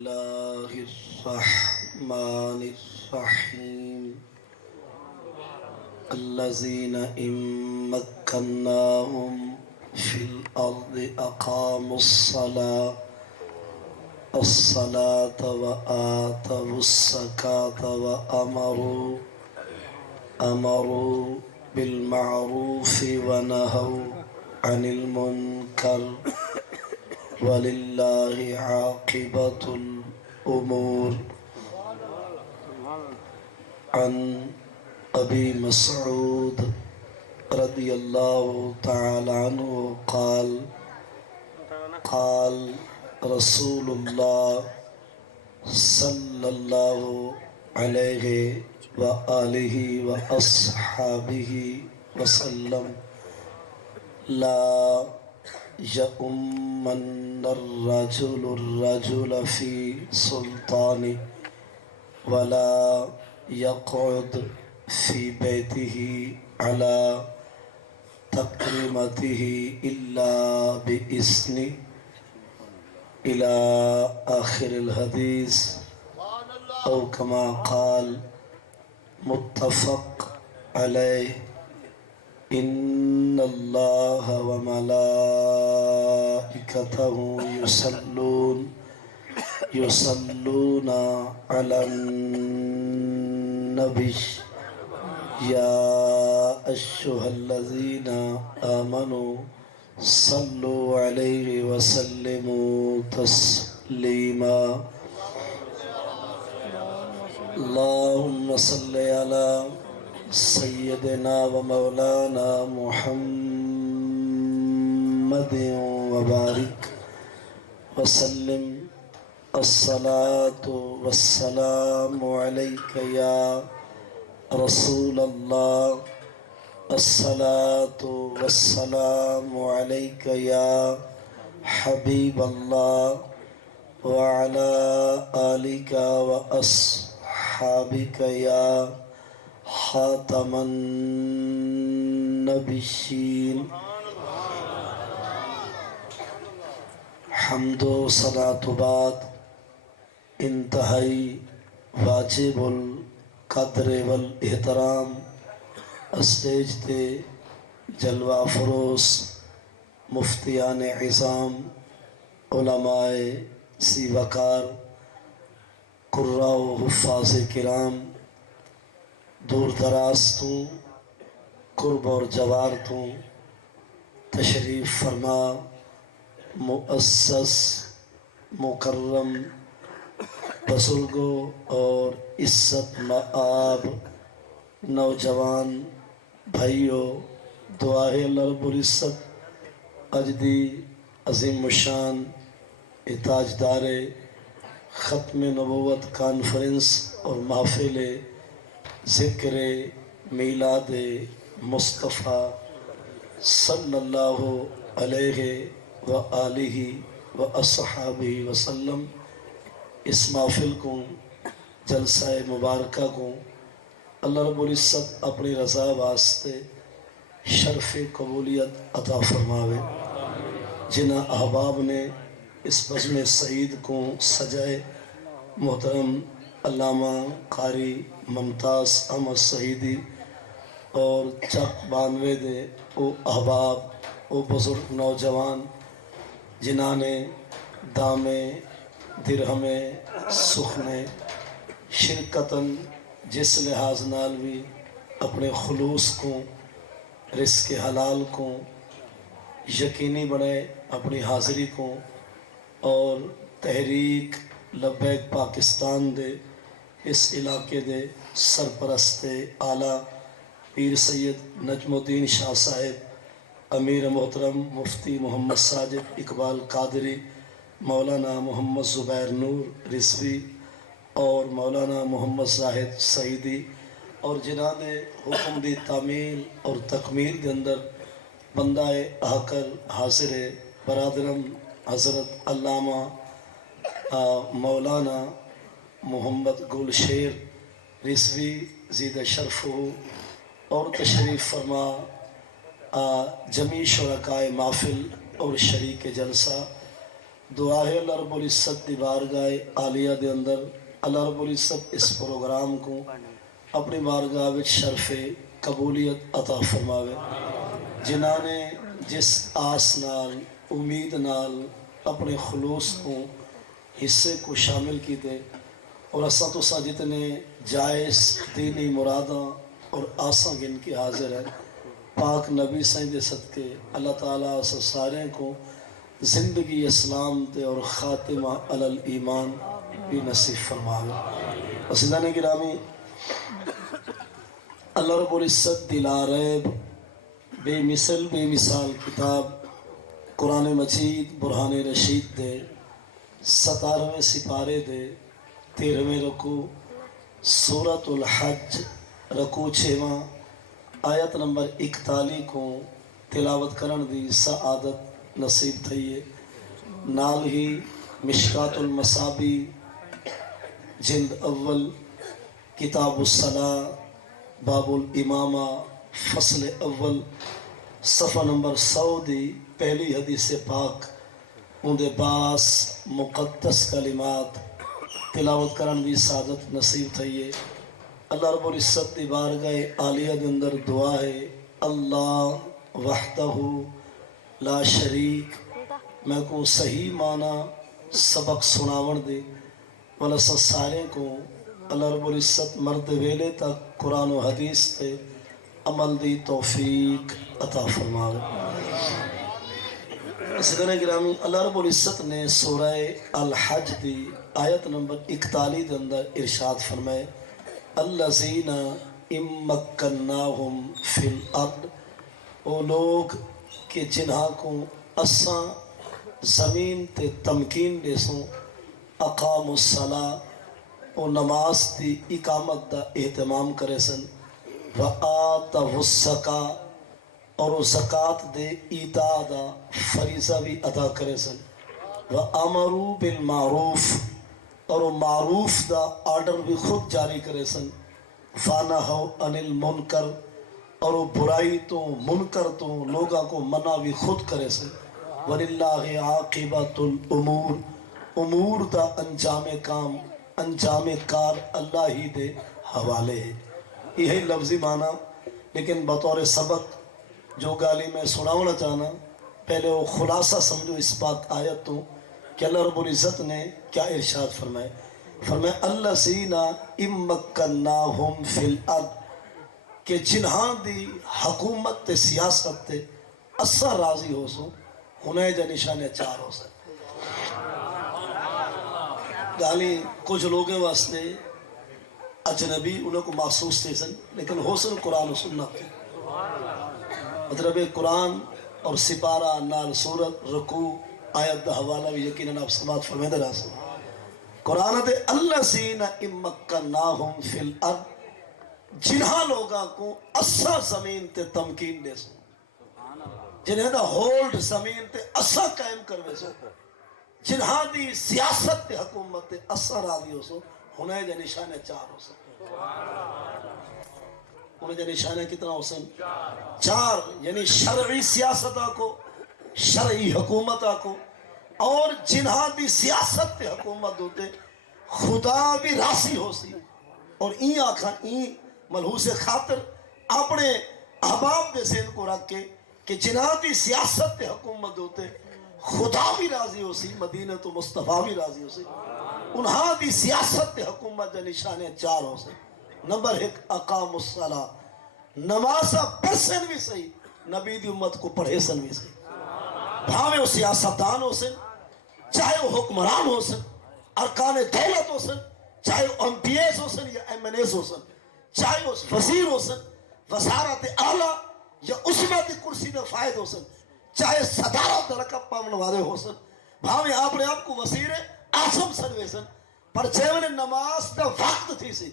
الله الرحمن الرحيم الذين إن مكناهم في الأرض أقاموا الصلاة وآتوا الزكاة وأمروا بالمعروف ونهوا عن المنكر ولله عاقبة الأمور. عن أبي مسعود رضي الله تعالى عنه قال رسول الله صلى الله عليه وآله وأصحابه وسلم: لا يؤمن الرجل في سلطانه ولا يقعد في بيته على تكريمته إلا بإذنه إلى آخر الحديث أو كما قال. متفق عليه. إن الله وملائكته يصلون على النبي يا أيها الذين آمنوا صلوا عليه وسلموا تسليما. اللهم صل على سيدنا ومولانا محمد وبارك وسلم. الصلاة والسلام عليك يا رسول الله. الصلاة والسلام عليك يا حبيب الله وعلى آلك وأصحابك يا خاتم النبيين. حمد و صلاۃ بعد انتہائی واجب القدر والاحترام اسٹیج تے جلوہ فروز مفتیان عظام علماء سی وقار قراء و حفاظ کرام دور دراز تو قرب اور جوار تو تشریف فرما مؤسس مکرم بزرگوں اور عزت مآب نوجوان بھائیوں، دعا ہے اللہ رب العزت اجدی عظیم الشان تاجدار ختم نبوت کانفرنس اور محفل ذکر میلاد مصطفیٰ صلی اللہ علیہ وآلہ واصحابہ وسلم اس محفل کو، جلسہ مبارکہ کو اللہ رب العزت اپنی رضا واسطے شرف قبولیت عطا فرماوے۔ جنہ احباب نے اس بزم سعید کو سجائے، محترم علامہ قاری ممتاز احمد سعیدی اور چک بانوے دے او احباب او بزرگ نوجوان جنہاں نے دامے درہمے سخنے شرکتاً جس لحاظ نال بھی اپنے خلوص کو، رزق حلال کو یقینی بنائے، اپنی حاضری کو، اور تحریک لبیک پاکستان دے اس علاقے دے سرپرست اعلیٰ پیر سید نجم الدین شاہ صاحب، امیر محترم مفتی محمد ساجد اقبال قادری، مولانا محمد زبیر نور رضوی اور مولانا محمد زاہد سعیدی، اور جنہاں نے حکم دی تعمیل اور تکمیل کے اندر بندہ آکر حاضر برادرم حضرت علامہ مولانا محمد گل شیر رضوی زید شرف ہو، اور تشریف فرما جمیع شرکائے محفل اور شریک جلسہ دعا ہے اللہ رب العزت دی بارگاہ عالیہ دے اندر اللہ رب العزت اس پروگرام کو اپنی بارگاہ وچ شرف قبولیت عطا فرماوے. جنہاں نے جس آس نال امید نال اپنے خلوص کو حصے کو شامل کیتے اور اساں تساں جتنے جائز دینی مراداں اور آساں گن کے حاضر ہے پاک نبی سائیں دے صدقے اللہ تعالیٰ اساں سارے کو زندگی اسلام تے اور خاتمہ علی الایمان بھی نصیب فرماوے. عزیزان گرامی، اللہ رب العزت دی لا ریب بے مثل بے مثال کتاب قرآن مجید برہان رشید دے 17ویں سپارے دے 13ویں رکوع سورۃ الحج رکوع 6واں آیت نمبر 41 کو تلاوت کرن دی سعادت نصیب تھی ہے. نال ہی مشکات المصابی جلد اول کتاب الصلاۃ باب الامامہ فصل اول صفحہ نمبر 100 دی پہلی حدیث پاک اندے باس مقدس کلمات تلاوت کرن دی سعادت نصیب تھی ہے. اللہ رب العزت دی بارگاہ عالیہ دے اندر دعا ہے اللہ وحدہ لا شریک میں کو صحیح معنی سبق سناون دے والا سارے کو اللہ رب العزت مرد ویلے تک قرآن و حدیث تے عمل دی توفیق عطا فرماوے. سدن گرامی، اللہ رب العزت نے سورہ الحج دی آیت نمبر 41 دے اندر ارشاد فرمائے الذین امکناہم فی الارض، وہ لوگ کہ جنہاں کو اساں زمین تے تمکین دے سوں اقام الصلاۃ او نماز دی اقامت دا اہتمام کرے سن وآتوا الزکاۃ اور زکوٰۃ دے ایتاء دا فریضہ بھی ادا کرے سن وامروا بالمعروف اور معروف دا آرڈر بھی خود جاری کرے سن وانہوا عن المنکر اور برائی تو منکر تو لوگاں کو منع بھی خود کرے سن وَلِلَّهِ عَاقِبَةُ الْأُمُورِ امور دا انجام کار اللہ ہی دے حوالے ہے. یہی لفظی معنی لیکن بطور سبق جو گالی میں سناونا چاہنا پہلے وہ خلاصہ سمجھو اس پاک آیت تو کہ اللہ رب العزت نے کیا ارشاد فرمائے. فرمائے الذین امکناہم فی الارض کہ جنہاں دی حکومت تے سیاست تے اسا راضی ہو سو ہنے جا نشانے 4 ہو سکتے. گالی کچھ لوگوں واسطے اجنبی انہوں کو محسوس تھے سن لیکن ہو سن قرآن و سنت تھے. مطلب قرآن اور سپارہ نال سورت رکوع آیت دا حوالہ بھی یقیناً آپ سماعت فرمیدہ رہا سن. قرآن دے الذین امکناہم فی الارض جنہاں لوگاں کو اسا زمین تے تمکین دے سو جنہیں دا ہولڈ زمین تے اسا قائم کروے سو جنہاں دی سیاست تے حکومت تے اسا راضی ہو سو ہنے جا نشانے 4 ہو سکتے. انہیں جا نشانے کتنا ہو سن 4 یعنی شرعی سیاست کو شرعی حکومت کو اور جنہاں دی سیاست تے حکومت ہوتے خدا بھی راضی ہو سی اور این آکھاں این ملحوظ خاطر اپنے احباب دے ذہن کو رکھ کے کہ جنہاں دی سیاست تے حکومت ہوتے خدا بھی راضی ہو سی مدینہ تو مصطفیٰ بھی راضی ہو سی انہاں دی سیاست تے حکومت جا نشانے 4 ہو سی. نمبر 1 اقام الصلاۃ نمازہ پڑھسن بھی صحیح نبی دی امت کو پڑھے سن بھی صحیح بھاوے وہ سیاستدان ہو سن چاہے وہ حکمران ہو سن ارکان دولت ہو سن چاہے وہ ایم پی ایز ہو سن یا ایم این ایز ہو سن چاہے وہ وزیر ہو سن وزارت اعلیٰ یا عصمت کرسی دے فائد ہو سن چاہے صدارت رکب پامن والے ہو سن بھاوے آپ نے آپ کو وزیر اعظم سنوے سن پر جیونے نماز دا وقت تھی سی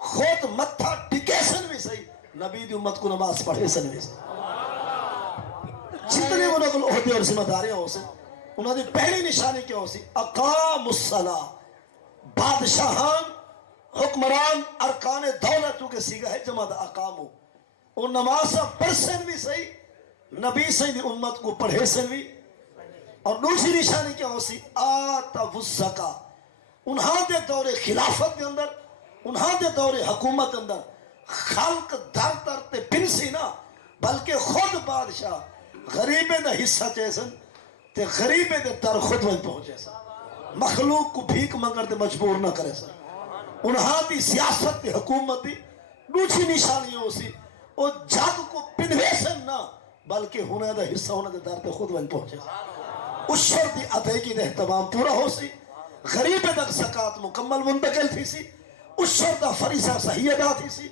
خود متھا ٹکے سن بھی صحیح نبی دی امت کو نماز پڑھے سن بھی صحیح. جتنے انہوں کو عہدے اور ذمہ داریاں ہو سن انہوں نے پہلی نشانی کیا ہو سی اقام الصلاۃ بادشاہان حکمران ارکان دولتوں کے سیگا ہے جمع دا اقامو اور نماز پڑھ سن بھی صحیح نبی سے دی امت کو پڑھے سن بھی اور دوسری نشانی کیا ہو سی آتا وزکا انہاں دے دور خلافت کے اندر انہاں دے دور حکومت اندر خلق در در تے پنسی نا بلکہ خود بادشاہ غریبے دا حصہ چیسن تے غریبے دے در خود وجھ پہنچے سن مخلوق کو بھیک منگر دے مجبور نہ کرے سن انہاں دی سیاست دی حکومت دی دوسری نشانی ہو سی او جگ کو پنوے سن نہ بلکہ ہونے دا حصہ ہونے دے در تے خود وجھ پہنچے سن اس شرط دی ادائیگی دے اہتمام پورا ہو سی غریبے تک زکاة مکمل منتقل تھی سی اس شرط دا فریضہ صحیح ادا تھی سی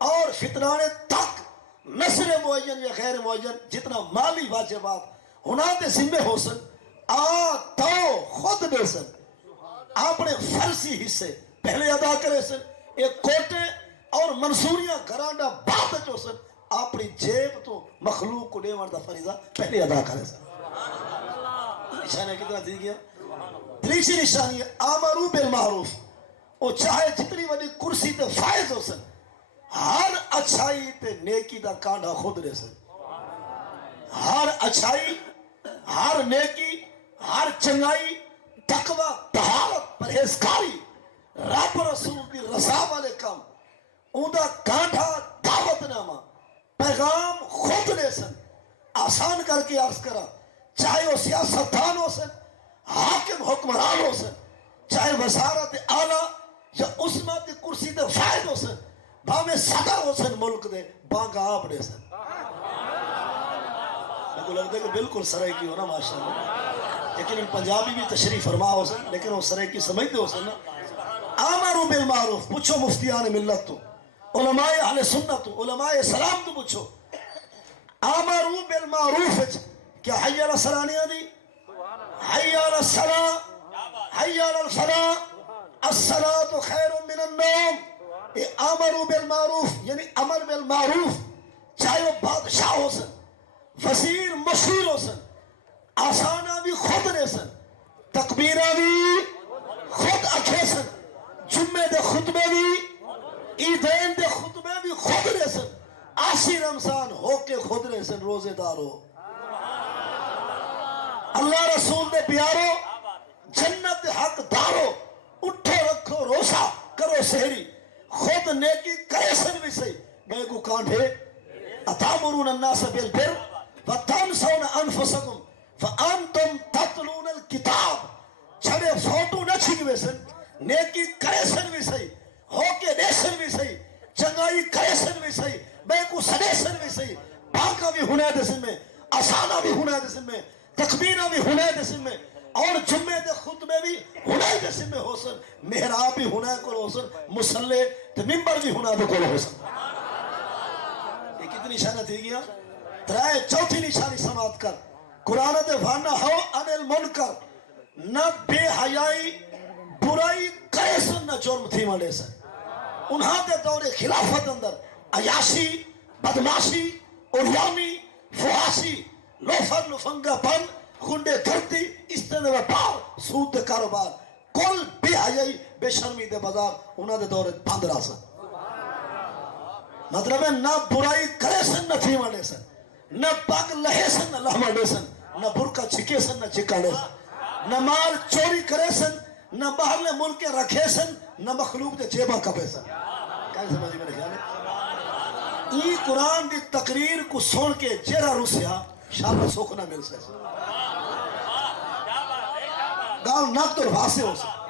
اور فطرانے تک نصر معین یا غیر معین جتنا مالی واجبات ہونا دے ذمہ ہو سن تو خود دے سن اپنے فرضی حصے پہلے ادا کرے سن ایک کوٹے اور منصوریاں گرانڈا بات جو سن اپنی جیب تو مخلوق کو دے مرد فریضہ پہلے ادا کرے سن نشانہ کتنا دی گیا تیسری نشانی ہے آمرو بالمعروف وہ چاہے جتنی وڈی کرسی تے فائز ہو سن ہر اچھائی تے نیکی دا کانڈا خود رہ سن ہر اچھائی ہر نیکی ہر چنگائی تقوی طہارت پرہیزگاری رب رسول دی رضا والے کام اون دا کانڈا دعوت نامہ پیغام خود رہ سن آسان کر کے عرض کرا چاہے وہ سیاستدان ہو سن حاکم حکمران ہو سن چاہے وزارت اعلیٰ یا عظمیٰ دی کرسی دے فائد ہو سن بھامے صدر ہو سن ملک دے بانگا آپ دے سن میں کو لگتا ہے کہ بالکل سرائی کی ہونا ماشاءاللہ لیکن ان پنجابی بھی تشریف فرما ہو سن لیکن وہ سرائی کی سمجھتے ہو سن آمرو بالمعروف پوچھو مفتیان ملت تو علماء اہل سنت تو علماء اسلام تو پوچھو آمرو بالمعروف کیا حی علی الصلاۃ نہیں دی حی علی الصلاۃ حی علی الفلاح الصلاۃ خیر من النوم یہ امر بالمعروف یعنی امر بالمعروف چاہے وہ بادشاہ ہو سن وزیر مشیر ہو سن آسانہ بھی خود رہ سن تکبیرہ بھی خود اکھے سن جمعے دے خطبے بھی عیدین دے خطبے بھی خود رہ سن آسی رمضان ہو کے خود رہ سن روزے دار ہو اللہ رسول دے پیارو جنت حق دارو اٹھو رکھو روزہ کرو سحری خود نیکی کرے سن بھی صحیح میں کو کانٹھے اتامرون الناس بالبر وتنسون انفسکم فانتم تتلون الکتاب چھڑے فوٹو نہ چھکوے سن نیکی کرے سن بھی صحیح ہو کے دے سن بھی صحیح چنگائی کرے سن بھی صحیح میں کو سدے سن بھی صحیح باقا بھی ہونے دے سن میں آسانہ بھی ہونے دے سن میں تکبیرہ بھی ہونے دے سن میں اور جمعے دے خطبے بھی ہونے دے سن میں ہو سن محراب بھی ہونے کو ہو سن مسلح تے ممبر بھی ہونے دے کو ہو سن یہ کتنی نشانہ تھی گیا ترائے چوتھی نشانی سماعت کر قرآن دے وانا ہو ان المنکر نہ بے حیائی برائی کرے سن نہ جرم تھی ملے سن انہاں دے دور خلافت اندر عیاشی بدماشی اوریانی فحاشی لوفر لفنگا پن خنڈے گھرتی استعدے وپار سود دے کاروبار کل بے حیائی بے شرمی دے بازار انہاں دے دور بند رہا سن مطلب ہے نہ برائی کرے سن نہ تھی ملے سن نہ پاک لہے سن نہ لہما دے سن نہ برکا چھکے سن نہ چھکا دے سن نہ مال چوری کرے سن نہ باہرلے ملک کے رکھے سن نہ مخلوق دے جیبہ کپے سن کیا سمجھے میرے خیال ہے ای قرآن دی تقریر کو سن کے جیرہ روسیا شاہ سوکھ نہ مل سکے گاؤں نقد اور بھاسے ہو سکے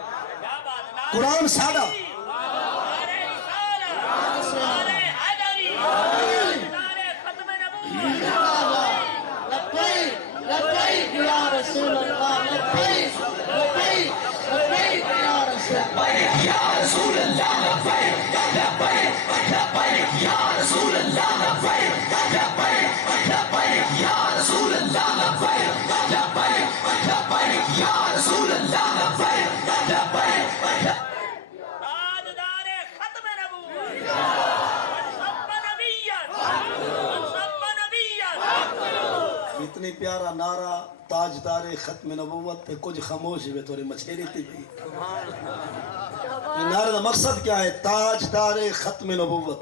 قرآن سادہ لبیک یا رسول اللہ لبیک لبیک لبیک یا رسول اللہ لبیک لبیک لبیک یا رسول اللہ لبیک لبیک لبیک یا رسول اللہ لبیک لبیک لبیک یا رسول اللہ لبیک لبیک تاجدار ختم نبوت صب نبیت اتنی پیارا نعرہ تاجدار ختم نبوت پہ کچھ خاموش ہوئے توری مچھیری تھی بھی یہ نعرہ دا مقصد کیا ہے تاجدار ختم نبوت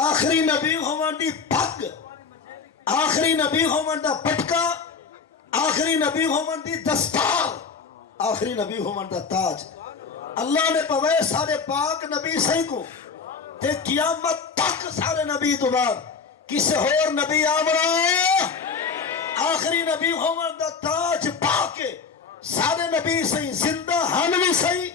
آخری نبی ہومان دی پھگ آخری نبی ہومان دا پٹکا آخری نبی ہومن دی دستار آخری نبی ہومن دا تاج اللہ نے پوے سارے پاک نبی صحیح کو تے قیامت تک سارے نبی تو بعد کسے اور نبی آمرا آخری نبی ہومن دا تاج پاکے سارے نبی صحیح زندہ ہن بھی صحیح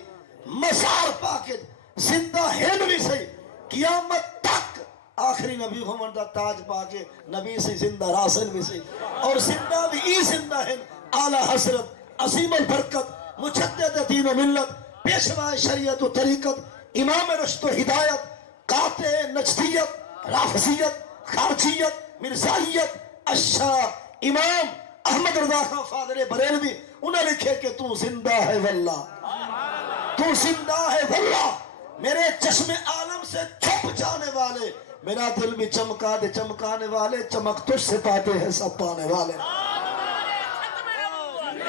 مسار پاکے زندہ ہن بھی صحیح قیامت تک آخری نبی ہومن دا تاج پاکے نبی صحیح زندہ راسل بھی صحیح اور زندہ بھی ای زندہ ہن اعلی حضرت عظیم البرکت مجدد دین و ملت پیشوا شریعت و طریقت امام رشد و ہدایت قاطع نجدیت رافضیت خارجیت مرزائیت الشاہ امام احمد رضا خان فادر بریلوی انہیں لکھے کہ تو زندہ ہے واللہ تو زندہ ہے واللہ میرے چشم عالم سے چھپ جانے والے میرا دل بھی چمکا دے چمکانے والے چمک تجھ سے پاتے ہیں سب پانے والے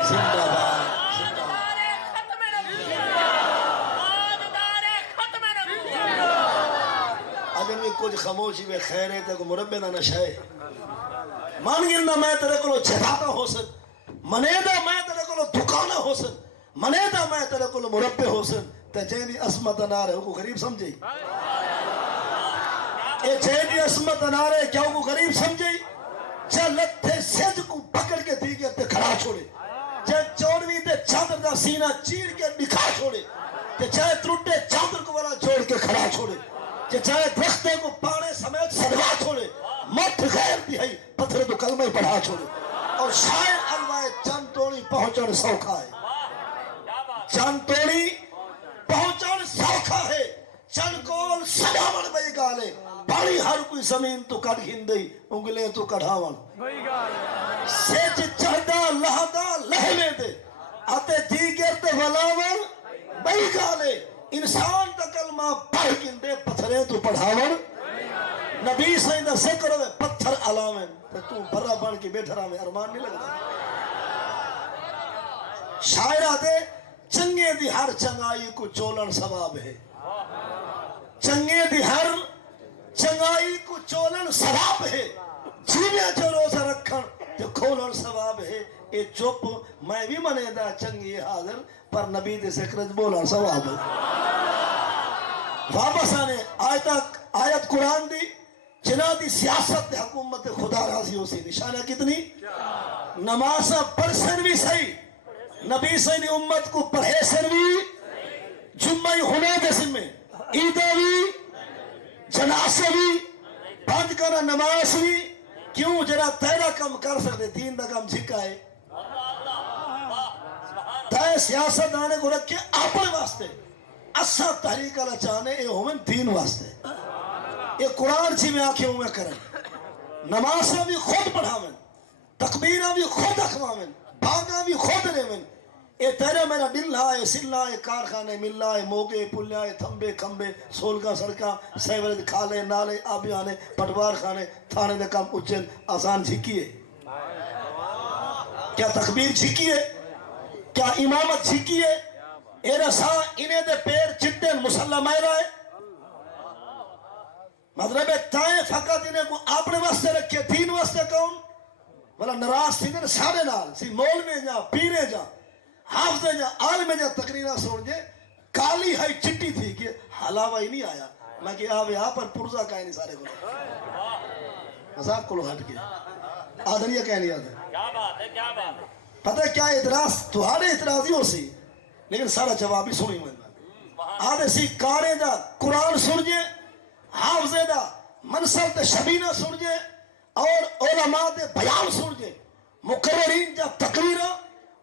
زندہ باد اگر میں کچھ خاموشی میں خیر ہے تو مربع نہ نشائے مان گرنا میں تیرے کو جھٹاتا ہو سن منیدہ میں تیرے کو دکانا ہو سن منیدہ میں تیرے کو مربع ہو سن تے جیدی عصمت نہ رہے کو غریب سمجھے اے جیدی عصمت نہ رہے کیا کو غریب سمجھے جے لتھے سج کو پکڑ کے دیگر تے کھڑا چھوڑے جے چوڑوی تے چادر دا سینہ چیر کے دکھا چھوڑے تے چاہے ترٹے چادر کو والا جوڑ کے کھڑا چھوڑے کہ چاہے درختے کو پانے سمیت سدوا چھوڑے مت غیر دہائی پتھر تو کلمہ ہی پڑھا چھوڑے اور شاید الوائے چند توڑی پہنچن سوکھا ہے چند توڑی پہنچن سوکھا ہے چند کول سجاون بھئی گالے پانی ہر کوئی زمین تو کڑ گھندئی انگلیں تو کڑھاون سیج چہدہ لہدہ لہنے دے آتے دیگر تے ولاون بھئی گالے انسان تا کلمہ پڑھ گندے پتھریں تو پڑھاون نبی صحیح دا ذکر ہوئے پتھر علامن تو برا بن کے بیٹھ رہا میں ارمان نہیں لگتا شاعرہ دے چنگے دی ہر چنگائی کو چولن ثواب ہے چنگے دی ہر چنگائی کو چولن ثواب ہے جیوے جو روزہ رکھن جو کھولن ثواب ہے اے چپ میں بھی منے دا چنگی حاضر پر نبی دے ذکرج بولن ثواب ہے واپس آنے آیت قرآن دی جنا دی سیاست دی حکومت خدا راضی ہو سی نشانہ کتنی نمازہ پرسن بھی صحیح نبی صحیح نے امت کو پڑھے سن بھی جمعی ہونے دے سن میں عیدہ بھی جناسہ بھی بند کرنا نماز بھی کیوں جنا تیرا کم کر سکتے دین دا کم جھکا ہے تائے سیاست آنے کو رکھے اپنے واسطے اسا تحریک اللہ چاہنے اے ہومن دین واسطے یہ قرآن چی میں آکھے ہوئے کریں نمازہ بھی خود پڑھاویں تکبیرہ بھی خود اخواویں باغہ بھی خود لیویں اے تیرے میرا دل لائے سل لائے کارخانے مل لائے موگے پلیائے تھمبے کھمبے سولگا سڑکا سیورد کھالے نالے آبیانے پٹوار خانے تھانے دے کام اچھن آسان جھکیے کیا تکبیر جھکیے کیا امامت جھکیے اے رسا انہیں دے پیر چٹن مسلح مائے رہے مطلب تائیں فقط انہیں کو اپنے واسطے رکھے دین واسطے کون والا نراز تھی دن سارے نال سی مول میں جا پیرے جا حافظ جا عالم جا تقریرہ سوڑ جے کالی ہائی چٹی تھی کہ حلاوہ ہی نہیں آیا میں کہ آوے آپ پر پرزا کہے نہیں سارے کو مذاق کو ہٹ گیا آدھنیہ کہہ نہیں آدھر کیا بات ہے کیا بات ہے پتہ کیا اعتراض تمہارے اعتراضیوں سے لیکن سارا جواب ہی سنی میں آدھے سی کارے دا قرآن سن جے حافظے دا منصب تے شبینہ سن جے اور علماء دے بیان سن جے مقررین جا تقریرہ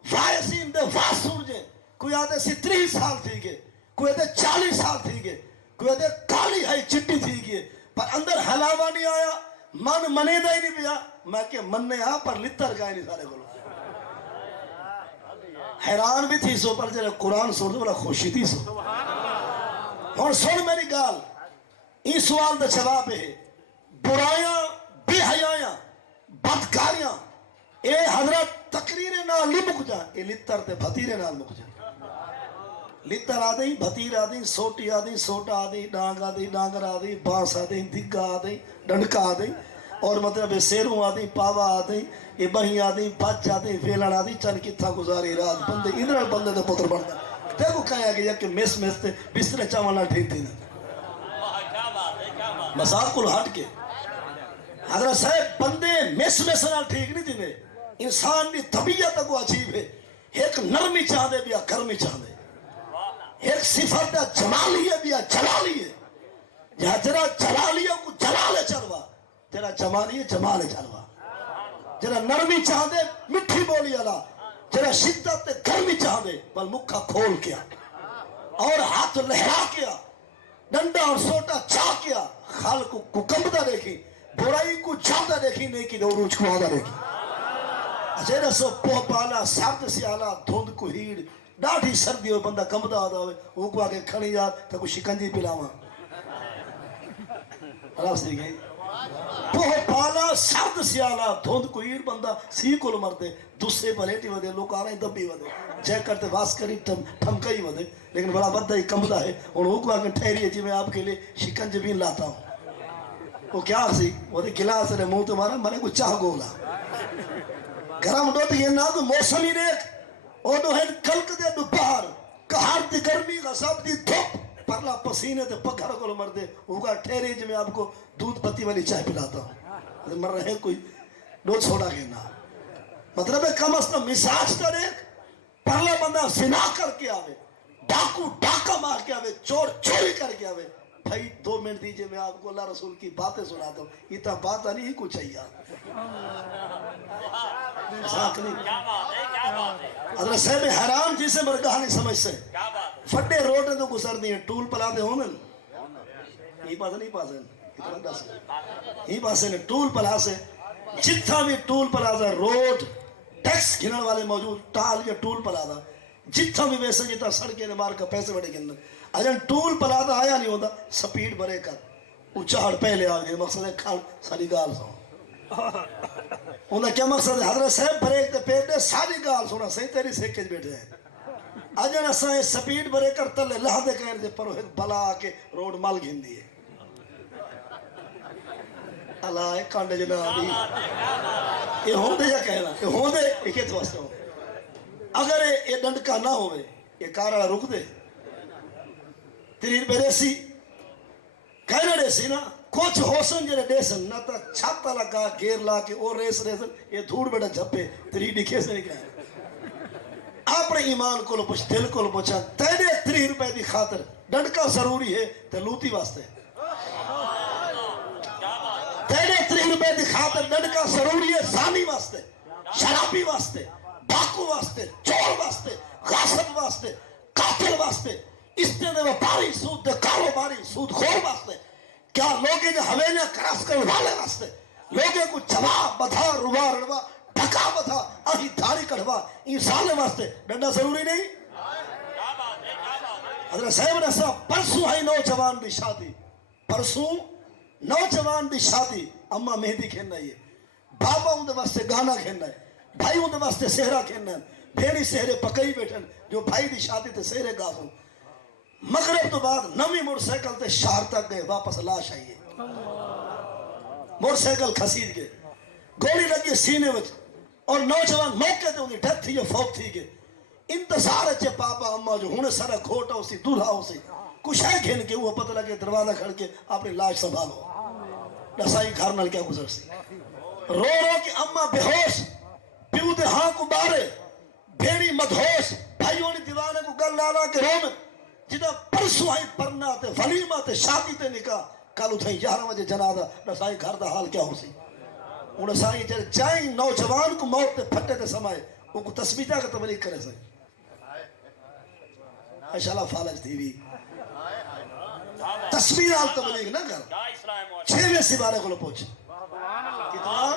وائسین دے واس سن جے کوئی آدھے سی 30 سال تھی گے کوئی آدھے 40 سال تھی گے کوئی آدھے کالی ہائی چٹی تھی گے پر اندر حلاوہ نہیں آیا من منے دا ہی نہیں پیا میں کہ مننے ہاں پر لتر گائے نہیں سارے کو حیران بھی تھی سو پر جنہیں قرآن سن دو بڑا خوشی تھی سو اور سن میری گال این سوال دا جواب ہے برائیاں بے حیائیاں بدکاریاں اے حضرت تقریر نال لی مک جا اے لتر تے بھتیرے نال مک جا لتر آدھی بھتیر آدھی سوٹی آدھی سوٹا آدھی ڈانگ آدھی ڈانگر آدھی بانس آدھی دھگا آدھی ڈنڈکا آدھی اور مطلب سیروں آدھی پاوا آدھی یہ بہی آدھی بچ آدھی فیلن آدھی چن کتھا گزاری رات بندے ادھر بندے دے پتر بڑھتا دیکھو کہا گیا کہ مس تے بسترے چاوانا ٹھیک تھی مساق کو ہٹ کے حضرت صاحب بندے مس نال ٹھیک نہیں تھی انسان کی طبیعت کو عجیب ہے ایک نرمی چاہ دے بیا گرمی چاہ دے ایک صفت جمالی ہے بیا جلالی ہے جہاں تیرا جلالی ہے کو جلال چلوا تیرا جمالی ہے جمال چلوا جرا نرمی چاہ دے مٹھی بولی اللہ جرا شدت گرمی چاہ دے بل مکھا کھول کیا اور ہاتھ لہرا کیا ڈنڈا اور سوٹا چاہ کیا خالق کو کمبدہ دیکھی برائی کو چاہدہ دیکھی نیکی دو روچ کو آدھا دیکھی جیڑا سو پوہ پالا سرد سیالا دھند کو ہیڑ ڈاڑھی سردی ہوئے بندہ کمبدہ آدھا ہوئے وہ کو آگے کھڑی جا تا کو شکنجی پلاواں اللہ سے گئی پوہ پالا سرد سیالا دھند کو ہیڑ بندہ سی کل مردے دوسرے بلیٹی ودے لوگ آ رہے ہیں دبی ودے جے کرتے واس کری ٹھمکائی ودے لیکن بڑا ودہ ہی کمبدہ ہے اور وہ کو آگے ٹھہری ہے جی میں آپ کے لئے شکنجی بھی لاتا ہوں وہ کیا سی وہ دے گلاس نے منہ تمہارا میں نے کو چاہ گولا گرم دو تو یہ نا تو موسمی دیکھ او دو ہے کلک دے دو پہار کہار دی گرمی غصب دی دھوپ پرلا پسینے دے پکھر کو مردے وہ کا ٹھہرے جو میں آپ کو دودھ پتی والی چائے پلاتا ہوں مر رہے کوئی دو چھوڑا گیا نا مطلب ہے کم از کم مساج کا دیکھ پرلا بندہ زنا کر کے آوے ڈاکو ڈاکا مار کے آوے چور چوری کر کے آوے بھائی 2 منٹ دیجئے میں آپ کو اللہ رسول کی باتیں سناتا ہوں اتنا بات نہیں ہی کچھ چاہیے مذاق نہیں حضرت صاحب حیران جی سے مرگاہ نہیں سمجھ سے فٹے روڈ تو گزر نہیں ہے ٹول پلا دے ہوں یہ پاس نہیں پاس یہ پاس ہے ٹول پلا سے جتھا بھی ٹول پلا دا روڈ ٹیکس گھنن والے موجود ٹال یا ٹول پلا دا جتھا بھی ویسے جتا سڑکے نے مار کا پیسے بڑے گھنن اجن ٹول پلا دا آیا نہیں ہوتا سپیڈ بڑے کر اچھاڑ پہلے آگئے مقصد ہے کھان ساری گال سو انہوں نے کیا مقصد ہے حضرت صاحب بریک دے پیٹ دے ساری گال سونا صحیح تیری سیکھے بیٹھے ہیں اجن اساں سپیڈ بڑے کر تلے لہ دے کہنے دے پرو ایک بلا آکے روڈ مال گھن دیئے اللہ ایک کانڈے جنا دی یہ ہون دے جا کہنا یہ ہون دے ایک ایت واسطہ ہو اگر یہ ڈنڈکا نہ ہوئے یہ کارا رک دے تیری میرے سی کہنا دے سی نا کچھ حسن جنہیں دے سن نہ تا چھاتا لگا گیر لا کے اور ریس ریسن یہ دھوڑ بیٹا جھپے تیری دکھے سے نہیں کہا اپنے ایمان کو لو پوچھ دل کو لو پوچھا تیرے 3 روپے دی خاطر ڈنڈکا ضروری ہے تے لوٹی واسطے تیرے 3 روپے دی خاطر ڈنڈکا ضروری ہے زانی واسطے شرابی واسطے ڈاکو واسطے چور واسطے غاصب واسطے قاتل واسطے اس نے وپاری سود دے کاروباری سود خور واسطے کیا لوگے جو حویلیاں کراس کر والے واسطے لوگے کو جواب بدھا روا رڑوا ڈھکا بدھا آہی دھاری کڑوا انسان واسطے ڈنڈا ضروری نہیں حضرت صاحب نے صاحب پرسوں ہے نوجوان دی شادی پرسوں نوجوان دی شادی اما مہندی کھیلنا ہے بابا ان دے واسطے گانا کھیلنا ہے بھائی ان دے واسطے سہرا کھیلنا ہے بھیڑی سہرے پکئی بیٹھن جو بھائی دی شادی تے سہرے گا ہوں مغرب تو بعد نوی موٹر سائیکل تے شہر تک گئے واپس لاش آئیے موٹر سائیکل کھسید گئے گولی لگی سینے وچ اور نوجوان موقع تے انہیں ڈیتھ تھی یا فوت تھی گئے انتظار اچھے پاپا اما جو ہونے سارا کھوٹا اسی دولہا اسی کچھ ہے گھن کے وہ پتہ لگے دروازہ کھڑ کے اپنی لاش سنبھالو نسائی گھر نال کیا گزر سی رو رو کہ اما بے ہوش پیو دے ہاں کو بارے بھیڑی مدہوش بھائیوں نے دیوانے کو گل لالا کے رو میں جدہ پرسو آئی پرنا تے ولیمہ تے شادی تے نکاح کل اتھائی 11 بجے جنازہ نسائی گھر دا حال کیا ہو سی انہیں سائی جائیں نوجوان کو موت تے پھٹے تے سمائے ان کو تسبیح کا تبلیغ کرے سے انشاءاللہ فالج تھی بھی تسبیح آل تبلیغ نہ کر 6ویں سبارے کو لو پوچھ کتنا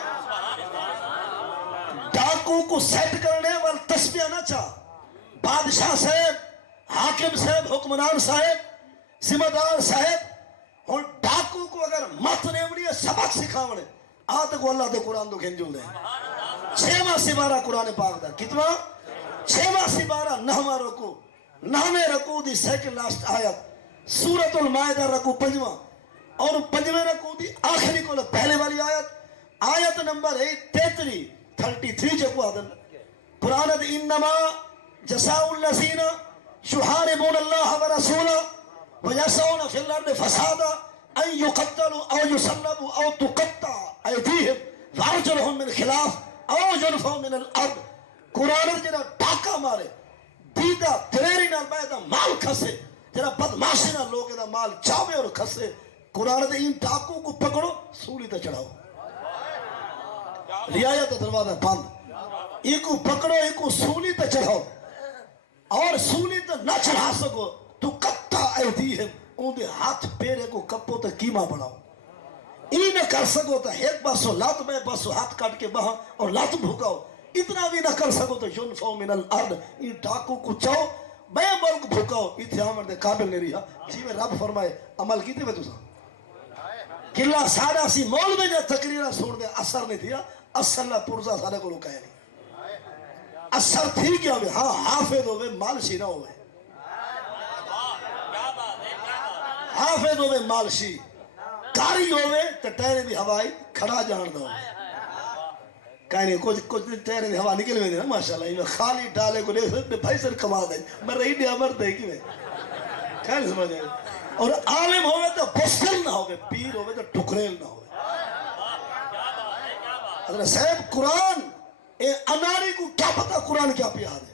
ڈاکو کو سیٹ کرنے وال تسبیح نہ چاہ بادشاہ صاحب حاکم صاحب حکمران صاحب ذمہ دار صاحب اور ڈاکو کو اگر مت نیوڑی ہے سبق سکھاوڑے آتے کو اللہ دے قرآن دو کھنجو دے 6واں سبارہ قرآن پاک دا کتنا 6واں سبارہ 9واں رکو 9ویں رکو دی سیکنڈ لاسٹ آیت سورۃ المائدہ رکو 5واں اور 5ویں رکو دی آخری کو پہلے والی آیت آیت نمبر ہے 33 جو کو آدم قرآن انما جزاء الذین یحاربون اللہ ورسولہ ویسعون فی الارض فسادا ان یقتلوا او یصلبوا او تقطع ایدیہم وارجلہم من خلاف او ينفوا من الارض. قرآن جنا ڈاکا مارے دیدہ دلیری نال بیدہ مال کھسے جنا بدماشی نال لوگ دا مال چاوے اور کھسے. قرآن دے ان ڈاکوں کو پکڑو سولی تے چڑھاؤ رعایت دروازہ بند. ایک کو پکڑو ایک کو سولی تے چڑھاؤ اور سولی تے نہ چڑھا سکو تو قطع ایدیہم ان دے ہاتھ پیرے کو کپو تے کیما بڑھاؤ. ای نہ کر سکو تو ایک باسو لات میں باسو ہاتھ کاٹ کے بہا اور لات بھوکاؤ. اتنا بھی نہ کر سکو تو ينفوا من الارض ان ڈاکوں کو چاؤ بے ملک بھوکاؤ. اتھے آمن دے قابل نہیں رہا جی میں رب فرمائے عمل کیتے میں تسا کلا سارا سی مول میں جا تقریرہ سوڑ دے اثر نہیں تھیا. اثر اللہ پرزا سارے کو روکایا نہیں. اثر تھی کیا ہوئے ہاں حافظ ہوئے مالشی نہ ہوئے حافظ ہوئے مالشی کاری ہوئے تو ٹہرے دی ہوائی کھڑا جان دو کہیں نہیں کچھ ٹہرے دی ہوا نکل میں دینا ماشاءاللہ خالی ڈالے کو لے سکتے بھائی سر کما دیں میں رہی دیا مرد ہے کہ میں کہیں نہیں سمجھ آئے. اور عالم ہوئے تو بسل نہ ہوئے پیر ہوئے تو ٹکریل نہ ہوئے. حضرت صاحب قرآن اے اناری کو کیا پتا قرآن کیا پیار ہے.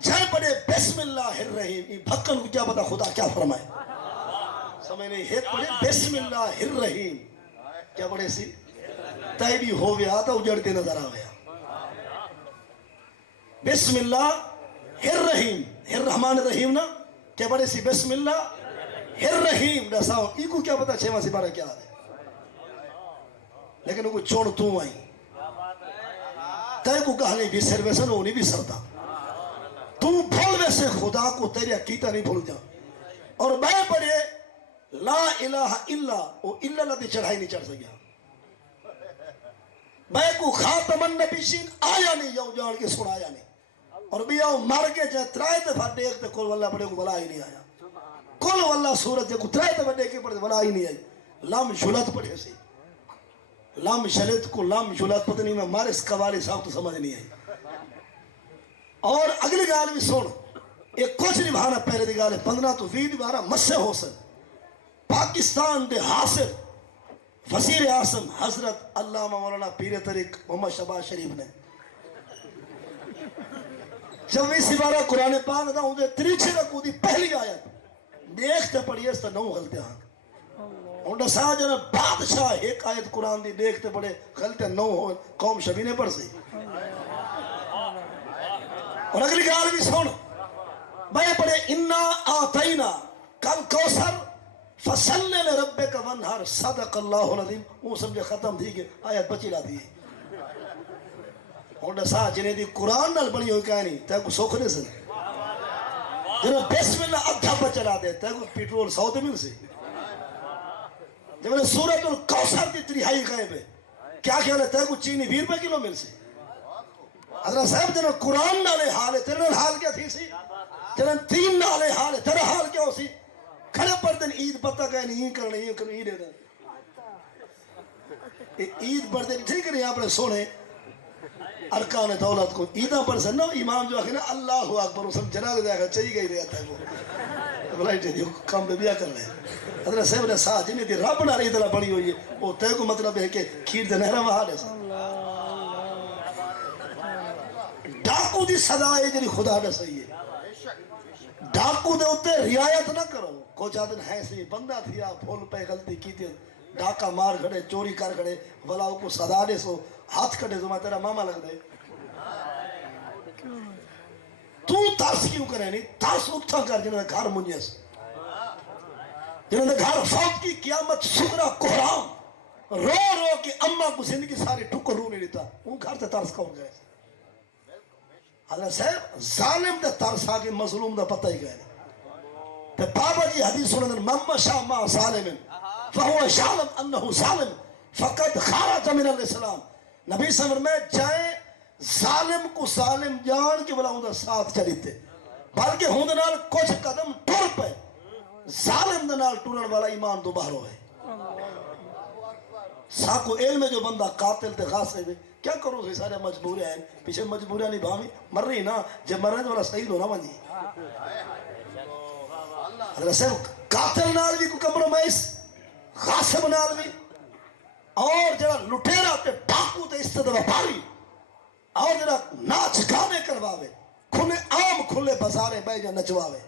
جائے پڑے بسم اللہ الرحیم بھکن کو کیا پتا خدا کیا فرمائے سمجھ نہیں. ایک پڑے بسم اللہ الرحیم کیا پڑے سی تائی بھی ہو گیا تو اجڑتے نظر آ گیا. بسم اللہ الرحیم الرحمن الرحیم نا کیا پڑے سی بسم اللہ الرحیم دساؤ ای کو کیا پتا 6 سپارہ کیا ہے لیکن وہ چوڑ تو آئی تائی کو کہانی بھی سر ویسے نو نہیں بھی سرتا تو بھول ویسے خدا کو تیرے عقیدہ نہیں بھول جا. اور میں پڑھے لا الہ الا وہ الا اللہ دی چڑھائی نہیں چڑھ سکیا. میں کو خاتم النبیین آیا نہیں یوں جان کے سنایا نہیں. اور بھی آؤ مار کے جائے ترائے دفعہ دیکھتے کل واللہ پڑھے کو بلا ہی نہیں آیا. کل واللہ سورت جے کو ترائے دفعہ دیکھے پڑھے بلا ہی نہیں آئی. لام شلت پڑھے سی لام شلت کو لام شلت پتہ نہیں میں مارس قوالی صاحب تو سمجھ نہیں آئی. اور اگلی گال بھی سن ایک کچھ نبھانا پہلے دی گال ہے 15 تو 20 نبھانا مسح حسن پاکستان دے حاصل وزیر اعظم حضرت علامہ مولانا پیر طریق محمد شہباز شریف نے 26 سپارہ قرآن پاک دا ہوں دے 3 رکو دی پہلی آیت دیکھتے پڑھی اس تا 9 غلطے ہاں انہوں سا جنہ بادشاہ ایک آیت قرآن دی دیکھتے پڑھے غلطے 9 ہو قوم شبی نے پڑھ سی. اور اگلی گال بھی سن میں پڑھے انا آتینا کل کوثر فصل لربک وانحر صدق اللہ العظیم وہ سمجھے ختم تھی کہ آیت بچی لا دی. انہوں سا جنہیں دی قرآن نال بڑی ہوئی کہانی تے کو سوکھ دے سن جنہیں بسم اللہ ادھا پر چلا دے تے کو پیٹرول 100 دے مل سی جب سورۃ الکوثر دی تریہائی غائب ہے کیا خیال ہے تے کو چینی 20 روپے کلو مل سی. حضرت صاحب جنہیں قرآن نالے حال ہے تیرے حال کیا تھی سی جنہیں دین نالے حال ہے تیرے حال کیا ہو سی. کھڑے پر دن عید پتہ کہیں نہیں کرنے یہ کرنے عید ہے عید پر دن ٹھیک نہیں آپ نے سونے ارکان دولت کو عیدہ پر سے نا امام جو آخر اللہ اکبر اسم جناز دے آگا چاہیے گئی رہتا ہے وہ بلائٹے دیو کام بے بیا کر لے. حضرت صاحب نے ساتھ جنہیں دی رب نہ رہی طرح بڑی ہوئی ہے وہ تے کو مطلب ہے کہ کھیر دے نہرہ وہاں دے سا ڈاکو دی صدا ہے جنہی خدا نے صحیح ہے. ڈاکو دے ہوتے رعایت نہ کرو کچھ آدن ہے سی بندہ تھیا پھول پہ غلطی کی تھی ڈاکہ مار کھڑے چوری کر کھڑے ولاؤ کو صدا دے سو ہاتھ کھڑے تو میں تیرا ماما لگ دے تو ترس کیوں کرے نہیں ترس اٹھا کر جنہوں نے گھر منجے سے جنہوں نے گھر فوت کی قیامت سکرہ کوہرام رو رو کے اممہ کو زندگی ساری ٹکر رو نہیں لیتا ان گھر سے ترس کون گئے. حضرت صاحب ظالم دے ترس آگے مظلوم دا پتہ ہی گئے تے بابا جی حدیث سنن مما شاء ما ظالم فهو شعلم انه ظالم فقط خارج من الاسلام. نبی صلی اللہ علیہ وسلم جائیں ظالم کو ظالم جان کے بلا ہوں دا ساتھ چلیتے بلکہ ہوں دا نال کچھ قدم ٹور پہ ظالم دا نال ٹورن والا ایمان دو باہر ہوئے. ساکو علم جو بندہ قاتل تے غاصب ہے کیا کرو سے سارے مجبورے ہیں پیچھے مجبوریاں نہیں بھاوی مر رہی نا جب مر رہے تو والا صحیح ہونا ونجی حضرت صاحب قاتل نال بھی کو کمپرومائز غاصب نال بھی اور جڑا لٹیرا تے ڈاکو تے استدوا پاری اور جڑا ناچ گانے کرواوے کھلے عام کھلے بازارے بے جا نچواوے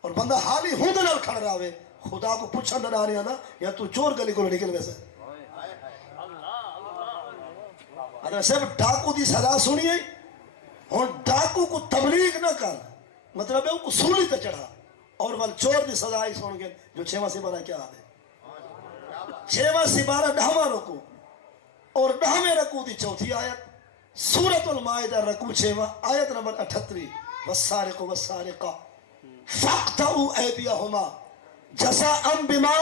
اور بندہ حالی ہوں نال کھڑ راوے خدا کو پوچھا نہ آ رہی نا یا تو چور گلی کو نکل ویسے اگر صرف ڈاکو دی سزا سنیے اور ڈاکو کو تبلیغ نہ کر مطلب ہے وہ اصولی تے چڑھا اور وال چور دی سزا ہی سن کے جو 6واں سپارہ کیا آدھے 6واں سپارہ 10واں رکوع اور 10ویں رکوع دی چوتھی آیت سورۃ المائدہ رکوع 6واں آیت نمبر 38 والسارق والسارقہ فاقطعوا ایدیہما جزاء بما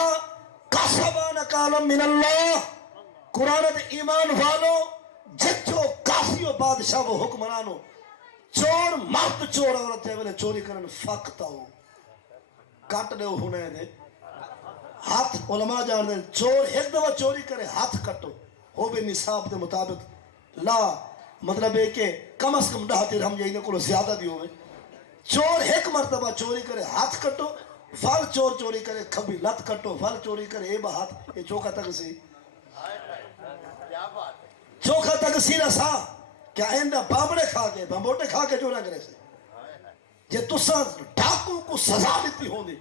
کسبا نکالا من اللہ قرآن دے ایمان والو جتو کافیو بادشاہ و حکمرانو چور مرد چور عورت ہے ویلے چوری کرن فاقطعوا کٹ دے ہونے دے ہاتھ علماء جان دے چور ایک دفعہ چوری کرے ہاتھ کٹو ہو بھی نصاب دے مطابق لا مطلب ہے کہ کم از کم 10 درہم یہی کو زیادہ دی ہوئے چور ایک مرتبہ چوری کرے ہاتھ کٹو فال چور چوری کرے کھبی لت کٹو فال چوری کرے اے با ہاتھ یہ چوکا تک سی چوکا تک سی رسا کیا ایندہ بامڑے کھا کے بمبوٹے کھا کے چورا کرے سے جے تسا ڈاکو کو سزا دیتی ہوں دی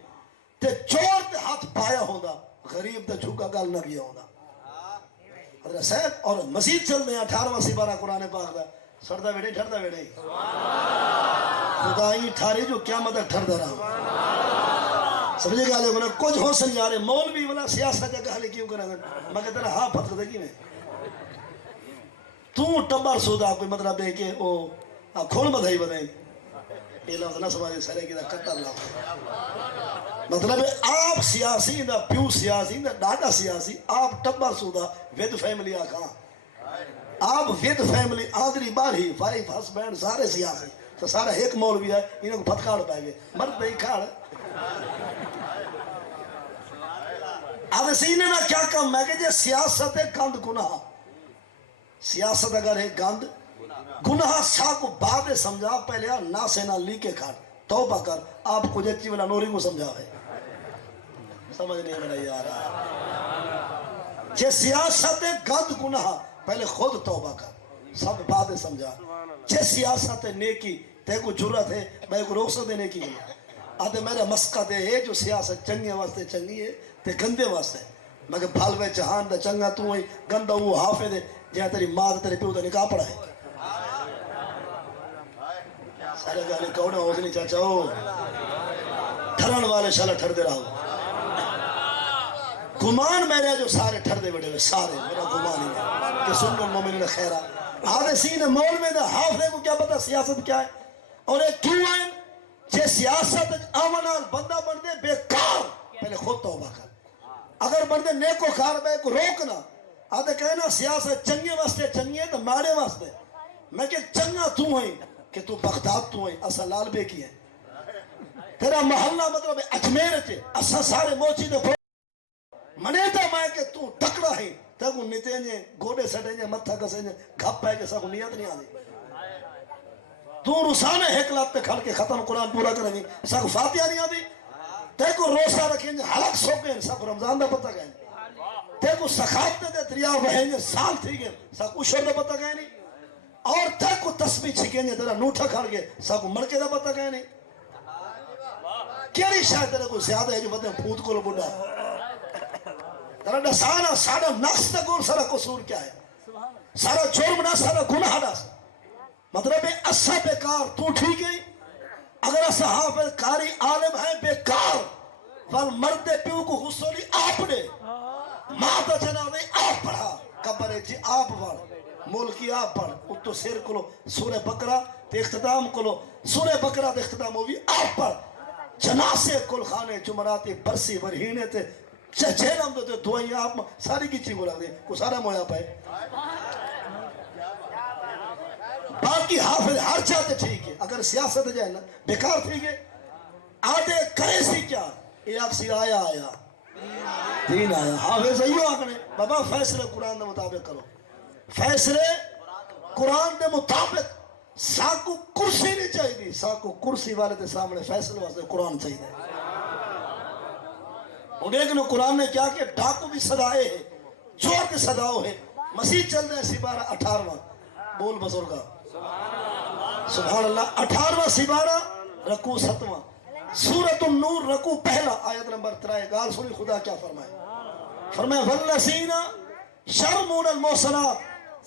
تے چور تے ہاتھ پایا ہوں دا غریب تے جھوکا گال نہ گیا ہوں دا حضرت صاحب اور مزید چل دیں 18واں سپارہ قرآن پاک دا سردہ بیڑے ٹھردہ بیڑے خدائی ٹھاری جو قیامت تک ٹھردہ رہا سمجھے گا لے کچھ ہو سن جا رہے مولوی والا سیاست جگہ حلی کیوں کریں مگر تیرا ہاں پتر دے کی میں تو ٹبر سودا کوئی مطلب ہے کہ او کھول بدھائی بدھائی یہ لفظ نہ سمجھے سرے کی دا کٹر لفظ مطلب ہے آپ سیاسی دا پیو سیاسی دا ڈاٹا سیاسی آپ ٹبر سودا ود فیملی آکھاں آپ ود فیملی آدری باری فائف ہسبینڈ سارے سیاسی تو سارا ایک مولوی ہے انہوں کو پھتکاڑ پائے گے مرد نہیں کھاڑ اب سینے نا کیا کم ہے کہ جے سیاست ہے گند گناہ سیاست اگر ہے گند گناہ سا کو بعد سمجھا پہلے نا سے نہ لی کے کھاڑ توبہ کر آپ کو جچی والا نوری کو سمجھا ہے سمجھ نہیں میرا یارا جے سیاست ہے گند گناہ پہلے خود توبہ کر سب بعد سمجھا جے سیاست ہے نیکی تے کو جرت ہے میں کو روک سکتے نیکی نہیں آدھے میرا مسکت ہے جو سیاست چنگے واسطے چنگی ہے تے گندے واسطے مگر بھالوے جہان دا چنگا تو ہوئی گندہ وہ حافظ ہے جہاں تیری ماں تیرے پیو دا نکاح پڑا ہے سارے گالے کوڑا ہو نہیں چاچا ہو ٹھرن والے شالا ٹھر دے رہا ہو گمان میرے جو سارے ٹھر دے بڑے ہوئے سارے میرا گمان ہی ہے کہ سن کر مومنین خیرہ آدھے سین مول میں دا حافظ کو کیا پتا سیاست کیا ہے اور ایک کیوں آئیں جے سیاست آمنال بندہ بندے بیکار پہلے خود توبہ کر اگر بندے نیکو کار بے کو روکنا آدھے کہنا سیاست چنگے واسطے چنگی ہے تو ماڑے واسطے میں کہ چنگا تو ہیں کہ تو بغداد تو ہیں اسا لال بے کی ہے تیرا محلہ مطلب اجمیر چے اسا سارے موچی دے منے تا میں کہ تو ٹکڑا ہے تاکو نیتے ہیں گوڑے سٹیں ہیں متھا کسیں ہیں گھپ ہے کہ ساکو نیت نہیں آدھی تو رسانے حکلات پہ کھڑ کے ختم قرآن پورا کریں گے ساکو فاتحہ نہیں آدھی تیکو روسہ رکھیں گے حلق سوکیں ساکو رمضان دا پتہ گئیں تیکو سخاوت دے دریا بہیں گے سال تھی گئے ساکو اشور دا پتہ گئیں نہیں اور تیکو تسبیح چھکیں گے تیرا نوٹھا کھڑ گئے ساکو مڑکے دا پتہ گئیں نہیں کیری شاید تیرے کو زیادہ ہے جو بتے ہیں پھوت کو لو بڑھا تیرا ڈسانا سارا نقص تکور سارا قصور کیا ہے سارا جرم نہ سارا گناہ نہ مطلب ہے اسا بیکار تو ٹھیک ہے اگر اسا حافظ کاری عالم ہے بیکار فال مرد پیو کو حصولی آپ نے ماں تا جنابے آپ پڑھا کبرے جی آپ پڑھ ملکی آپ پڑھ اتو سیر کلو سورہ بقرہ تے اختتام کلو سورہ بقرہ تے اختتام ہوئی آپ پڑھ جناسے کل خانے جمعراتی برسی ورہینے تے چہرم دو تے دعائیں آپ ساری کی چیز بولا دے کو سارا مویا پائے باقی حافظ ہر چاہتے ٹھیک ہے اگر سیاست جائے نا بیکار ٹھیک ہے آدھے کرے سی کیا ایک سی آیا دین آیا حافظ ایو آکنے بابا فیصلے قرآن دے مطابق کرو فیصلے قرآن دے مطابق ساکو کرسی نہیں چاہیے دی ساکو کرسی والے دے سامنے فیصلے واسطے قرآن چاہیے اور ایک نے قرآن نے کیا کہ ڈاکو بھی صدائے ہیں چور کے صداؤ ہے مسیح چل رہے سپارہ 18واں بول بزرگا سبحان اللہ 18واں سپارہ رکوع 7واں سورۃ النور رکوع پہلا آیت نمبر 3 گال سنی خدا کیا فرمائے فرمائے والذین شرمون المحصنات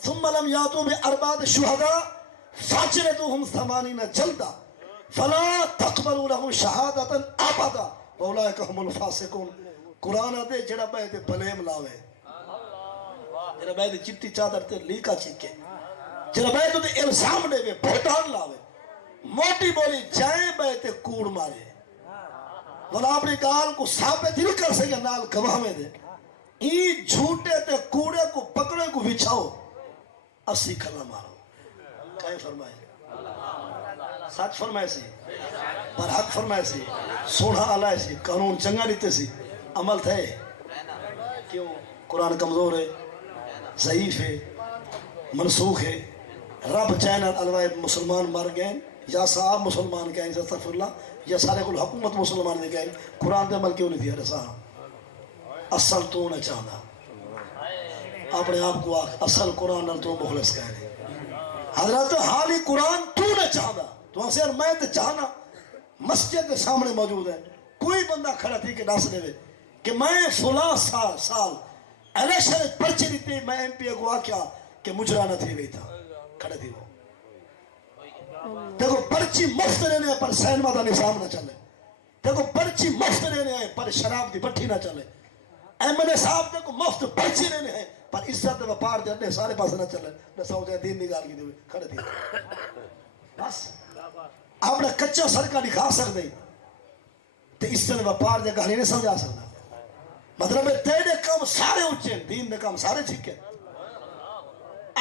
ثم لم یاتوا باربعۃ شہداء فاجلدوہم 80 جلدہ فلا تقبلوا لهم شہادۃ ابدا واولئک هم الفاسقون قرآن آدھے جڑا بیدے بلیم لاوے جڑا بیدے چٹی چادر تے لیکا چکے جڑا بیدے تے الزام دے بہتان لاوے موٹی بولی جائیں بیدے کوڑ مارے والا اپنی گال کو ثابت نہیں کر سکے نال گواہ میں دے این جھوٹے تے کوڑے کو پکڑے کو بچھاؤ 80 کھلا مارو کہیں فرمائے سچ فرمائے سی برحق فرمائے سی سوڑھا علائے سی قانون چنگا لیتے سی عمل تھے کیوں قرآن کمزور ہے ضعیف ہے منسوخ ہے رب چینل علوائے مسلمان مر گئے یا صاحب مسلمان کہیں استغفر اللہ یا سارے کل حکومت مسلمان نے کہیں قرآن دے عمل کیوں نہیں دیا رسا اصل تو نہ چاہنا اپنے آپ کو اصل قرآن نل تو مخلص کہہ رہے حضرت حالی قرآن تو نہ چاہنا تو ہم سے میں تو چاہنا مسجد کے سامنے موجود ہے کوئی بندہ کھڑا تھی کہ ڈاس دے کہ میں فلاں سال الیکشن پرچی دیتی میں ایم پی اے کو آکیا کہ مجرا نہ تھی گئی تھا کھڑا تھی وہ دیکھو پرچی مفت لینے ہیں پر سینما دا نظام نہ چلے دیکھو پرچی مفت لینے ہیں پر شراب دی بٹھی نہ چلے ایم این اے صاحب دیکھو مفت پرچی لینے ہیں پر عزت و وقار دے اپنے سارے پاس نہ چلے نہ سو جائے دین نگال کی دے کھڑے تھی بس آپ نے کچا سڑکا دکھا سکتے تو عزت و وقار دے کہانی نہیں سمجھا سکتا مطلب ہے تیرے کام سارے اچھے دین دے کام سارے چھکے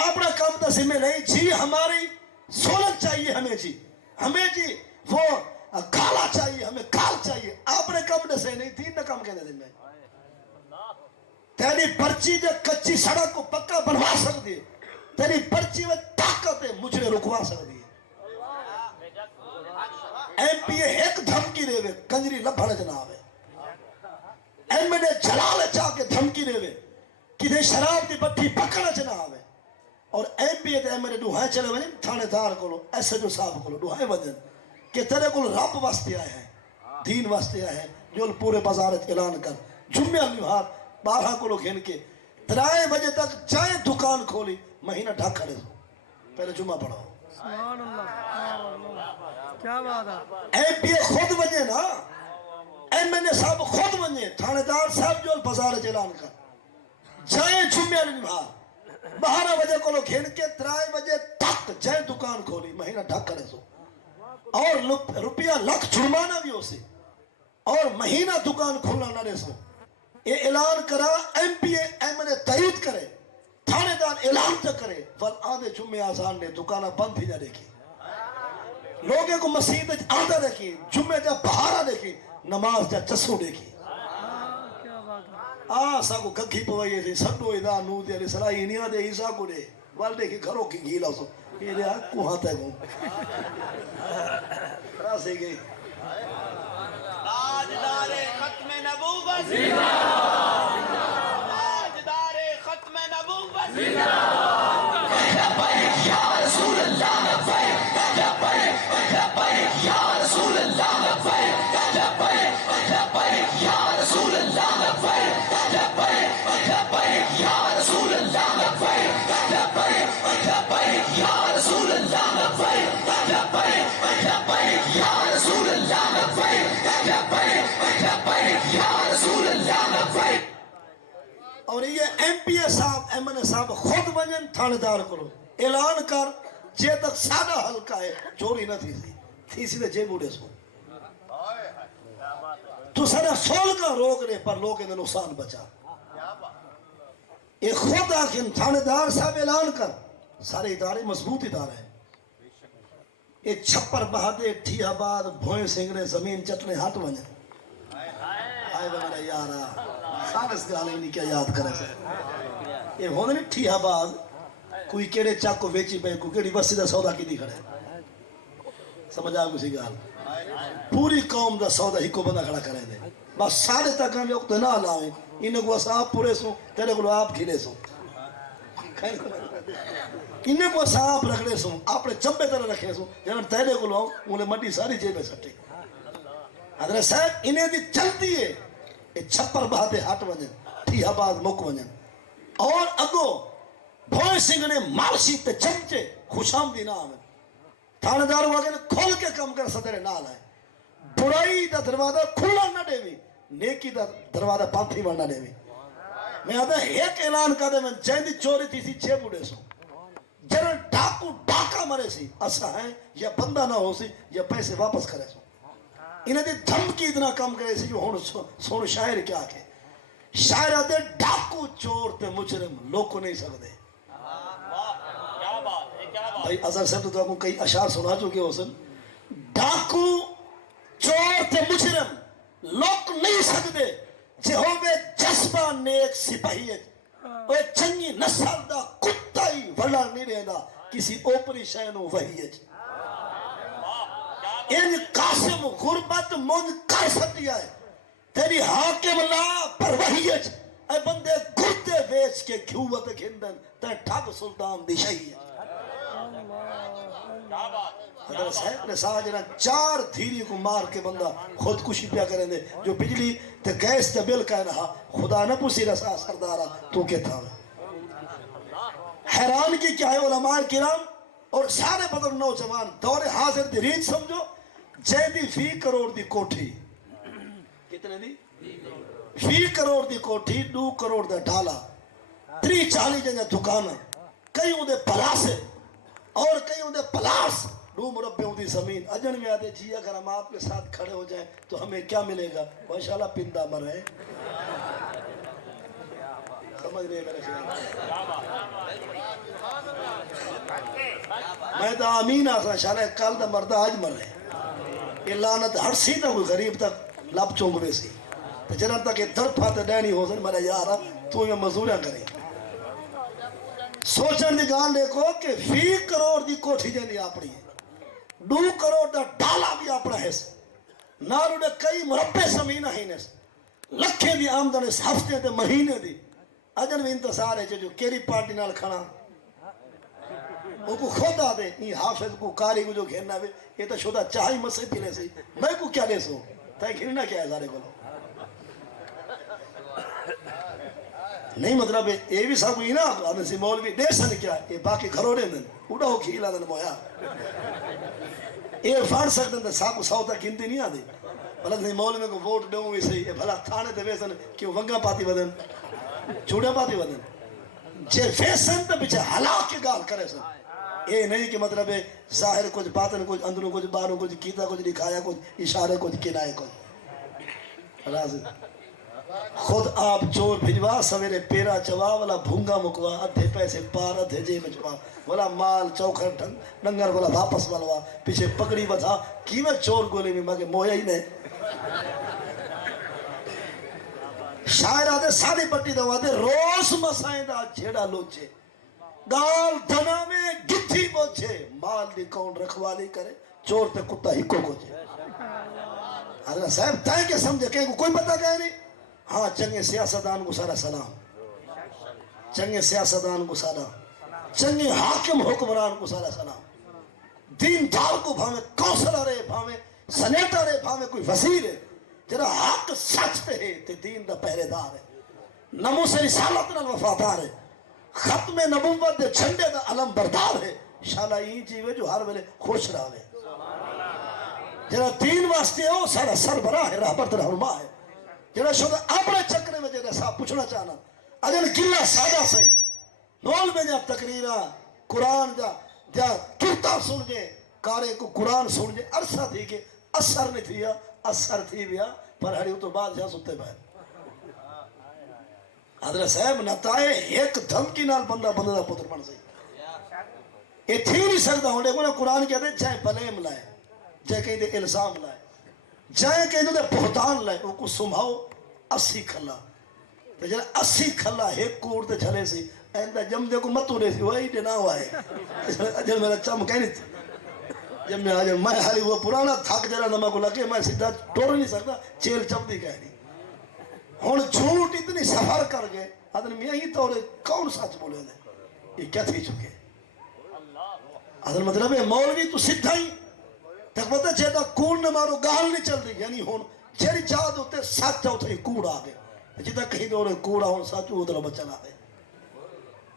اپنا کام تا ذمہ نہیں جی ہماری سولت چاہیے ہمیں جی وہ کالا چاہیے ہمیں کال چاہیے اپنے کام نے سے نہیں دین دے کام کہنے ذمہ تیری پرچی دے کچی سڑک کو پکا بنوا سکتی تیری پرچی میں طاقت ہے مجھے رکوا سکتی ایم پی اے ایک دھمکی دے کنجری لبھڑ جناب ہے ایم این اے جلال چاہ کے دھمکی دے کہ شراب دی بٹھی پکڑا جناب ہے اور ایم پی اے تے ایم این اے دوہائیں چلے وجن تھانے دار کولو ایسے جو صاحب کولو دوہائیں وجن کہ تیرے کول رب واسطے آئے ہیں دین واسطے آئے ہیں جو پورے بازارت اعلان کر جمعہ النہار 12 کولو گھن کے 3 بجے تک جائیں دکان کھولی مہینہ ڈھک کھڑے ہو پہلے جمعہ پڑھاؤ سبحان اللہ کیا بات ہے ایم پی اے خود وجے نا ایم این اے صاحب خود وجے تھانے دار صاحب جو بازارت اعلان کر جائیں جمعہ النہار 12 بجے کو لوگ گھن کے 3 بجے تک جائیں دکان کھولی مہینہ ڈھک کرے سو اور روپیہ لاکھ جرمانہ بھی ہو سی اور مہینہ دکان کھولنا نہ رہے سو یہ اعلان کرا M P A M N A تائید کرے تھانے دار اعلان تک کرے فل آدھے جمعہ آزان نے دکانہ بند ہی جا دیکھی لوگوں کو مسجد آدھا دیکھی جمعہ جا بہارا دیکھی نماز جا چسو دیکھی ساکو گگھی پوائیے تھی سنو ادا نو دے علیہ صلاحی نہیں آدھے عیسیٰ کو دے والدے کی گھروں کی گھیلا سو یہ دے آگ کو ہاتھ ہے گو راسے گئی تاجدار ختم نبوت زندہ تاجدار ختم نبوت زندہ لبیک یا رسول اللہ لبیک لبیک لبیک یا رسول اللہ لبیک لبیک لبیک یا رسول اللہ لبیک لبیک لبیک یا رسول اللہ لبیک لبیک لبیک یا رسول اللہ لبیک لبیک لبیک یا رسول اللہ لبیک لبیک لبیک یا رسول اللہ لبیک اور یہ ایم پی اے صاحب ایم این اے صاحب خود بنن تھانے دار کرو اعلان کر جے تک سادہ حلقہ ہے چوری نہ تھی سی دے جے بوڑے سو تو سارا سول کا روک رہے پر لوگ انہیں نقصان بچا ایک خود آکھن تھانے دار صاحب اعلان کر سارے ادارے مضبوط ادارے ہیں ایک چھپر بہادے ٹھی آباد بھوئیں سنگرے زمین چٹنے ہاتھ بنے آئے بے میرے یارہ اس گال ہی نہیں کیا یاد کرے سے یہ ہونے نہیں ٹھیہ باز کوئی کیڑے چاک کو ویچی پہ کوئی کیڑی بسی دا سودا کی دی کھڑے سمجھ آگو سی گال پوری قوم دا سودا ہی کو بندہ کھڑا کرے دے بس سارے تک ہم وقت نہ لاؤیں انہیں کو آپ پورے سو تیرے کو آپ گھلے سو انہیں کو آپ رکھڑے سو اپنے چمبے طرح رکھے سو جنہاں تیرے کو لاؤں انہیں مٹی ساری جیبے سٹے حضرت صاحب انہیں دی چلتی ہے یہ چھپر بہتے ہٹ وجن ٹھیہ باز مک وجن اور اگو بھوئے سنگھنے مارشی تے چمچے خوشام دی نام ہے تھانے داروں آگے کھول کے کم کر صدر نال ہے برائی دا دروازہ کھلا نہ دے بھی نیکی دا دروازہ پانتھی ورنہ دے بھی میں آتا ایک اعلان کر دے میں چیندی چوری تھی سی 6 بڑے سو جنہاں ڈاکو ڈاکا مرے سی اسا ہے یا بندہ نہ ہو سی یا پیسے واپس کرے سو انہیں دی دھمکی اتنا کم کرے سی جو ہون سون شاعر کیا کہ شاعر آتے ڈاکو چور تے مجرم لوگ کو نہیں سکتے بھائی اظہر صاحب تو آپ کو کئی اشعار سنا چکے ہو سن ڈاکو چور تے مجرم لوگ نہیں سکتے جہو بے جذبہ نیک سپاہیت وہ چنگی نسل دا کتا ہی وڑا نہیں رہنا کسی اوپری شہنوں وحیت ان قاسم غربت من کر سکتی ہے تیری حاکم لا پر وحیت اے بندے گردے ویچ کے کھوت کھندن تے ٹھگ سلطان دی شہیت حضرت صاحب نے ساجنا 4 دھیری کو مار کے بندہ خودکشی پیا کریں دے جو بجلی تے گیس تے بل کہہ رہا خدا نہ پوسی رسا سردارا تو کے تھا حیران کی کیا ہے علماء کرام اور سارے بدر نوجوان دور حاضر دی ریت سمجھو جیدی 20 کروڑ دی کوٹھی کتنے دی 20 کروڑ دی کوٹھی 2 کروڑ دا ڈالا 30-40 جنگا دکانا کئی ہوں دے پلاسے اور کئی ہوں دے پلاس 2 مربع ہوں دی زمین اجن میں آتے جی اگر ہم آپ کے ساتھ کھڑے ہو جائیں تو ہمیں کیا ملے گا انشاءاللہ پندہ مرے سمجھ رہے میرے میں تو آمین آسا انشاءاللہ کل دا مردہ آج مر رہے یہ لعنت ہر سی تا کوئی غریب تک لب چونگ بے سی تو جنہاں تک یہ در پھاتے ڈینی ہو سن میرا یارا تو یہ مزوریاں کریں سوچن دی گان دیکھو کہ 20 کروڑ دی کوٹھی جنی اپنی ہے 2 کروڑ دا ڈالا بھی اپنا ہے نالو نے کئی مربع زمین ہی نے لکھے دی آمدن اس ہفتے تے مہینے دی اجن بھی انتصار ہے جو کیری پارٹی نال کھڑا وہ کو خود آدھے یہ حافظ کو کاری کو جو گھرنا ہے یہ تو شدہ چاہی مسئل پیلے سے میں کو کیا لے سو تاہی گھرنا کیا ہے سارے کو نہیں مطلب یہ بھی سب ہی نا آدھے سی مولوی دے سن کیا یہ باقی گھروں نے اڑا ہو کھیلا دن مویا یہ فاڑ سکتے ہیں ساکو ساوتا گنتی نہیں آدھی بھلا نہیں مولوی کو ووٹ دوں بھی صحیح بھلا تھانے دے ویسن کہ وہ ونگا پاتی بدن چوڑا پاتی بدن جے ویسن تو بچے حلاق کی گال کرے سن یہ نہیں کہ مطلب ہے ظاہر کچھ باطن کچھ اندروں کچھ باہروں کچھ کیتا کچھ دکھایا کچھ اشارے کچھ کنائے کچھ راضی خود آپ چور بھجوا سویرے پیرا چوا والا بھونگا مکوا ادھے پیسے پار ادھے جیب چوا والا مال چوکھر ڈنگر والا واپس والوا پیچھے پکڑی بتا کیویں چور گولے میں مگے مویا ہی نہیں شاعر آدھے ساری پٹی دوا دے روز مسائیں دا جھیڑا لوچے گال دھنا میں گتھی بوچھے مال دی کون رکھوالی کرے چور تے کتا ہی کو گوچے حضرت صاحب تائیں کہ سمجھے کہ کوئی پتہ کہہ نہیں ہاں چنگے سیاستدان کو سارا سلام چنگے سیاستدان کو سارا چنگے حاکم حکمران کو سارا سلام دین دار کو بھامے کونسلر ہے بھامے سنیٹر ہے بھامے کوئی وزیر ہے جرا حق سچ تے ہے تے دین دا پہرے دار ہے نمو سے رسالت نال وفادار ہے ختم نبوت دے جھنڈے دا علم بردار ہے شالا ہی جیوے جو ہر ویلے خوش رہے جرا دین واسطے ہو سارا سربراہ ہے راہبر رہنما ہے جڑا شدہ اپنے چکرے میں جڑا صاحب پوچھنا چاہنا اگر گلہ سادہ سے نول میں جب تقریرہ قرآن جا کرتا سن جے کارے کو قرآن سن جے عرصہ تھی کہ اثر نہیں تھیا اثر تھی بیا پر ہڑی تو بعد جہاں ستے بائے حضرت صاحب نتائے ایک دھمکی نال بندہ دا پتر بن سے یہ تھی نہیں سکتا ہونے کو نا قرآن کہتے ہیں جائے بلیم لائے جائے کہیں دے الزام لائے جائے کہیں دے بہتان لائے وہ کو سمھاؤ 80 کھلا تے جڑا 80 کھلا ایک کوڑ تے جھلے سی ایندا جم دے کو متو دے سی وہی دے نہ وائے اجل میرا چم کہنی جب میں آ جا میں حالی وہ پرانا تھک جڑا نہ کو لگے میں سیدھا ٹور نہیں سکتا چیل چپدی کہنی ہن جھوٹ اتنی سفر کر گئے آدمی میاں ہی تو کون سچ بولے دے یہ کیا تھی چکے اصل مطلب ہے مولوی تو سیدھا ہی تک پتہ چاہتا کوڑ نہ مارو گال نہیں چل رہی یعنی ہون جیڑی چاہت ہوتے سچ ہوتے کوڑ آ گئے جتا کہیں دور کوڑا ہون سچ ادھر بچن آ گئے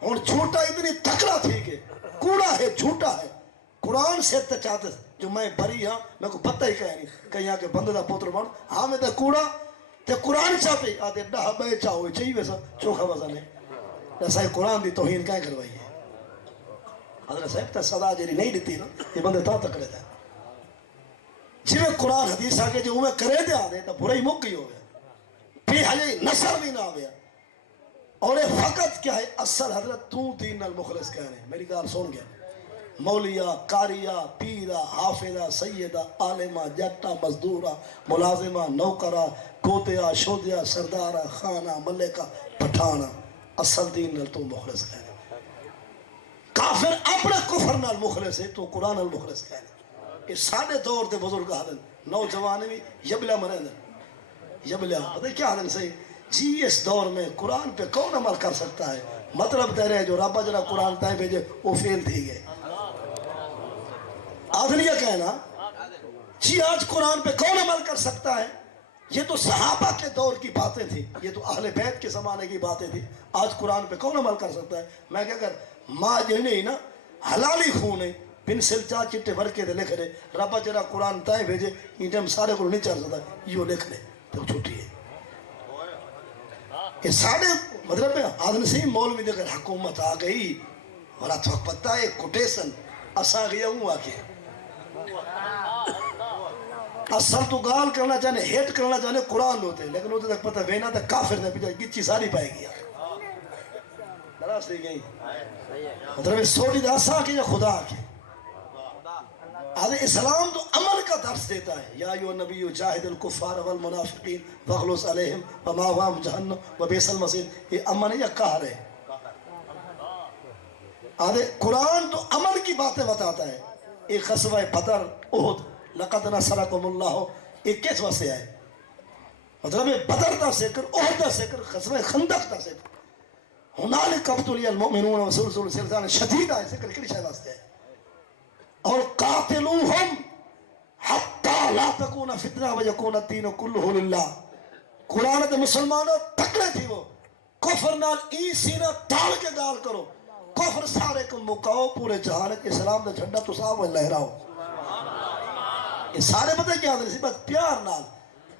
ہون جھوٹا اتنی تکڑا تھی کہ کوڑا ہے جھوٹا ہے قرآن سے تے چاہتے جو میں بری ہاں میں کو پتہ ہی کہیں نہیں کہیں آ کے بندے دا پوتر بن ہاں میں تے کوڑا تے قرآن چاہتے آدھے ڈاہ بے چاہو چاہیے ویسا چوکھا وزن ہے ایسا ہی قرآن دی توہین کہیں کروائی ہے حضرت صاحب تے صدا جیری نہیں دیتی نا یہ بندے تا تکڑے تھے جی میں قرآن حدیث آگے جو میں کرے دے آدھے تو برا ہی مک گئی ہو گیا پھر حجی نصر بھی نہ آگیا اور یہ فقط کیا ہے اصل حضرت تو دین المخلص کہنے میری گال سن گیا مولیہ قاریہ پیرہ حافظہ سیدہ عالمہ جٹہ مزدورہ ملازمہ نوکرہ کوتیا شودیا سردارہ خانہ ملکہ پٹھانہ اصل دین نال تو مخلص کہنے کافر اپنے کفر نال مخلص ہے تو قرآن المخلص کہنے یہ ساڑھے دور دے بزرگ آدن نوجوانے بھی یبلہ مرے دن یبلہ پتہ کیا آدن صحیح جی اس دور میں قرآن پہ کون عمل کر سکتا ہے مطلب دے رہے جو رب جرا قرآن تائیں بھیجے وہ فیل تھی گئے آدھن یہ کہنا جی آج قرآن پہ کون عمل کر سکتا ہے یہ تو صحابہ کے دور کی باتیں تھی یہ تو اہل بیت کے زمانے کی باتیں تھی آج قرآن پہ کون عمل کر سکتا ہے میں کہہ کر ماں جو نہیں نا حلالی خون ہے پنسل چا چٹے بھر کے دے لکھ رہے ربا جرا قرآن تائیں بھیجے یہ ٹائم سارے کو نہیں چل سکتا یہ لکھ رہے تو چھوٹی ہے یہ ساڑھے مطلب آدمی سے مولوی دے کر حکومت آ گئی اور اتفاق پتہ ہے کوٹیشن اساں گیا ہوں آکے اصل تو گال کرنا چاہنے ہیٹ کرنا چاہنے قرآن ہوتے لیکن ہوتے تک پتہ وینا تک کافر نے پیچھا گچی ساری پائے گیا دراز دی گئی مطلب سوڑی دا اساں کے یا خدا کے آدھے اسلام تو عمل کا درس دیتا ہے یا ایو نبی جاہد الکفار والمنافقین وغلوس علیہم وماوام جہنم وبیس المصیر یہ امن ہے یا قہر ہے آدھے قرآن تو عمل کی باتیں بتاتا ہے ایک غزوہ بدر احد لقد نصرکم اللہ یہ کس واسطے ہے مطلب بدر دا ذکر احد دا ذکر غزوہ خندق دا ذکر ہنالک ابتلی المؤمنون وسلسل سلسان شدید ہے ذکر کلی شاید واسطے ہے اور قاتلوہم حتی لا تکون فتنہ ویکون الدین کلہ للہ قرآن دے مسلمانوں تکڑے تھی وہ کفر نال ای سینہ تاڑ کے گال کرو کفر سارے کو مکاؤ پورے جہان کے اسلام دے جھنڈا تو صاحب لہراؤ یہ سارے پتہ کیا ہوتے ہیں بس پیار نال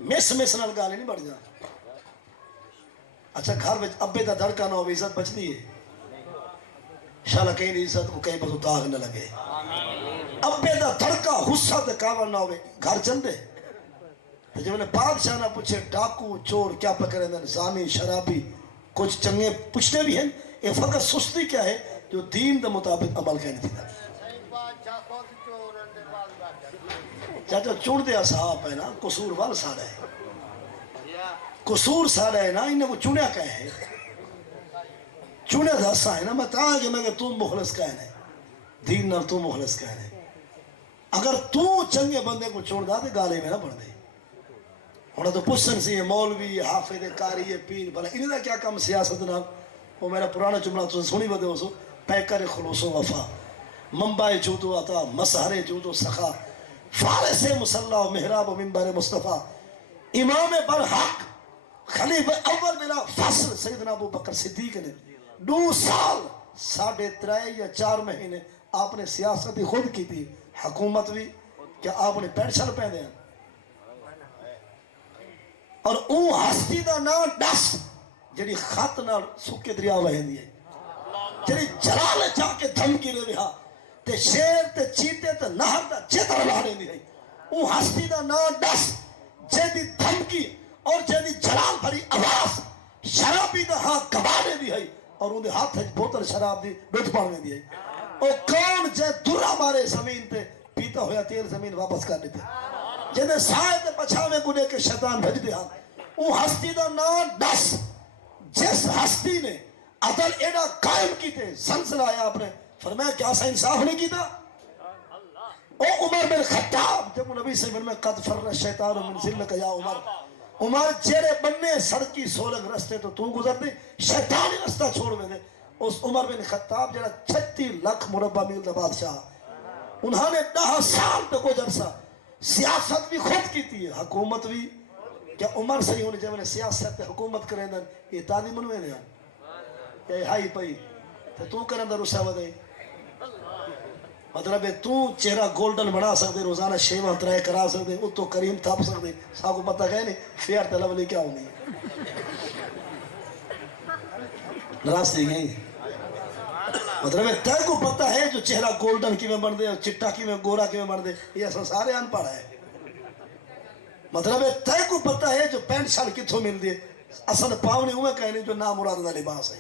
مس نال گالے نہیں بڑھ جا اچھا گھر میں ابے دا دھڑکا نہ ہو عزت بچتی ہے شالا کہیں عزت کو کہیں بس داغ نہ لگے ابے دا دھڑکا غصہ دے کاور نہ ہوئے گھر چندے تو جب انہیں بادشاہ نہ پوچھے ڈاکو چور کیا پکڑے دن زانی شرابی کچھ چنگے پوچھتے بھی ہیں یہ فقط سستی کیا ہے جو دین دے مطابق عمل کہنی تھی چاچا چوڑ دیا صاحب ہے نا قصور وال سارا ہے قصور سارا ہے نا انہیں کو چونیا کہے ہے چونیا دھاسا ہے نا میں کہا کہ میں کہ تم مخلص کہنے دین نال تو مخلص کہنے اگر تو چنگے بندے کو چھوڑ دا دے گالے میں نہ پڑھ دے ہونا تو پسن سی ہے مولوی حافظ قاری پیر بھلا انہیں دا کیا کام سیاست نال وہ میرا پرانا جملہ تو سنی بدے ہو سو پیکر خلوص و وفا منبع جود و عطا مسحر جود و سخا فارس مسلح و محراب و منبر مصطفیٰ امام برحق خلیفہ اول بلا فصل سیدنا ابو بکر صدیق نے 2 سال 3.5 یا 4 مہینے آپ نے سیاست خود کی تھی حکومت بھی کیا آپ نے پینشن پہنے ہیں اور اون ہستی دا نام ڈس جڑی خط نال سکے دریا وہندی ہے جڑی جلال جا کے دھمکی لے رہا تے شیر تے چیتے تے نہر دا چتر لاڑے دی ہے اون ہستی دا نام ڈس جیدی دھمکی اور جیدی جلال بھری آواز شرابی دا ہاتھ گبانے دی ہے اور ان دے ہاتھ بوتل شراب دی ڈٹ پانے دی ہے او کون جے درہ مارے زمین تے پیتا ہویا تیل زمین واپس کر دیتے جنہیں سائے تے پچھاوے گنے کے شیطان بھج دیا اون ہستی دا نام ڈس جس ہستی نے عدل ایڈا قائم کیتے زلزلہ آیا آپ نے فرمایا کیا سا انصاف نہیں کیتا او عمر بن خطاب جب نبی سے فرمایا قد فر الشیطان من ذلک یا عمر عمر جیرے بننے سڑکی سولگ رستے تو گزر دے شیطانی رستہ چھوڑ میں دے اس عمر بن خطاب جڑا 36 لاکھ مربع میل دا بادشاہ انہوں نے 10 سال تک کو جرسا سیاست بھی خود کی تھی حکومت بھی کیا عمر صحیح ہونے جب سیاست حکومت کریں دن یہ تادی منوے دیا یا ہائی پئی تو کریں در اسے ودے مطلب ہے تو چہرہ گولڈن بنا سکتے روزانہ شیوہ ترائے کرا سکتے اتو کریم تھاپ سکتے ساکو پتہ گئے نہیں فیار طلب لے کیا ہونی راستے گئی مطلب ہے تیرے کو پتہ ہے جو چہرہ گولڈن کی میں بن دے چٹا کی میں گورا کی میں بن دے یہ اصلا سارے ان پڑھا ہے مطلب ہے تیرے کو پتہ ہے جو پینٹ شال کتھوں مل دے اصلا پاؤنی ہوئے کہنے جو نامراد دا لباس ہے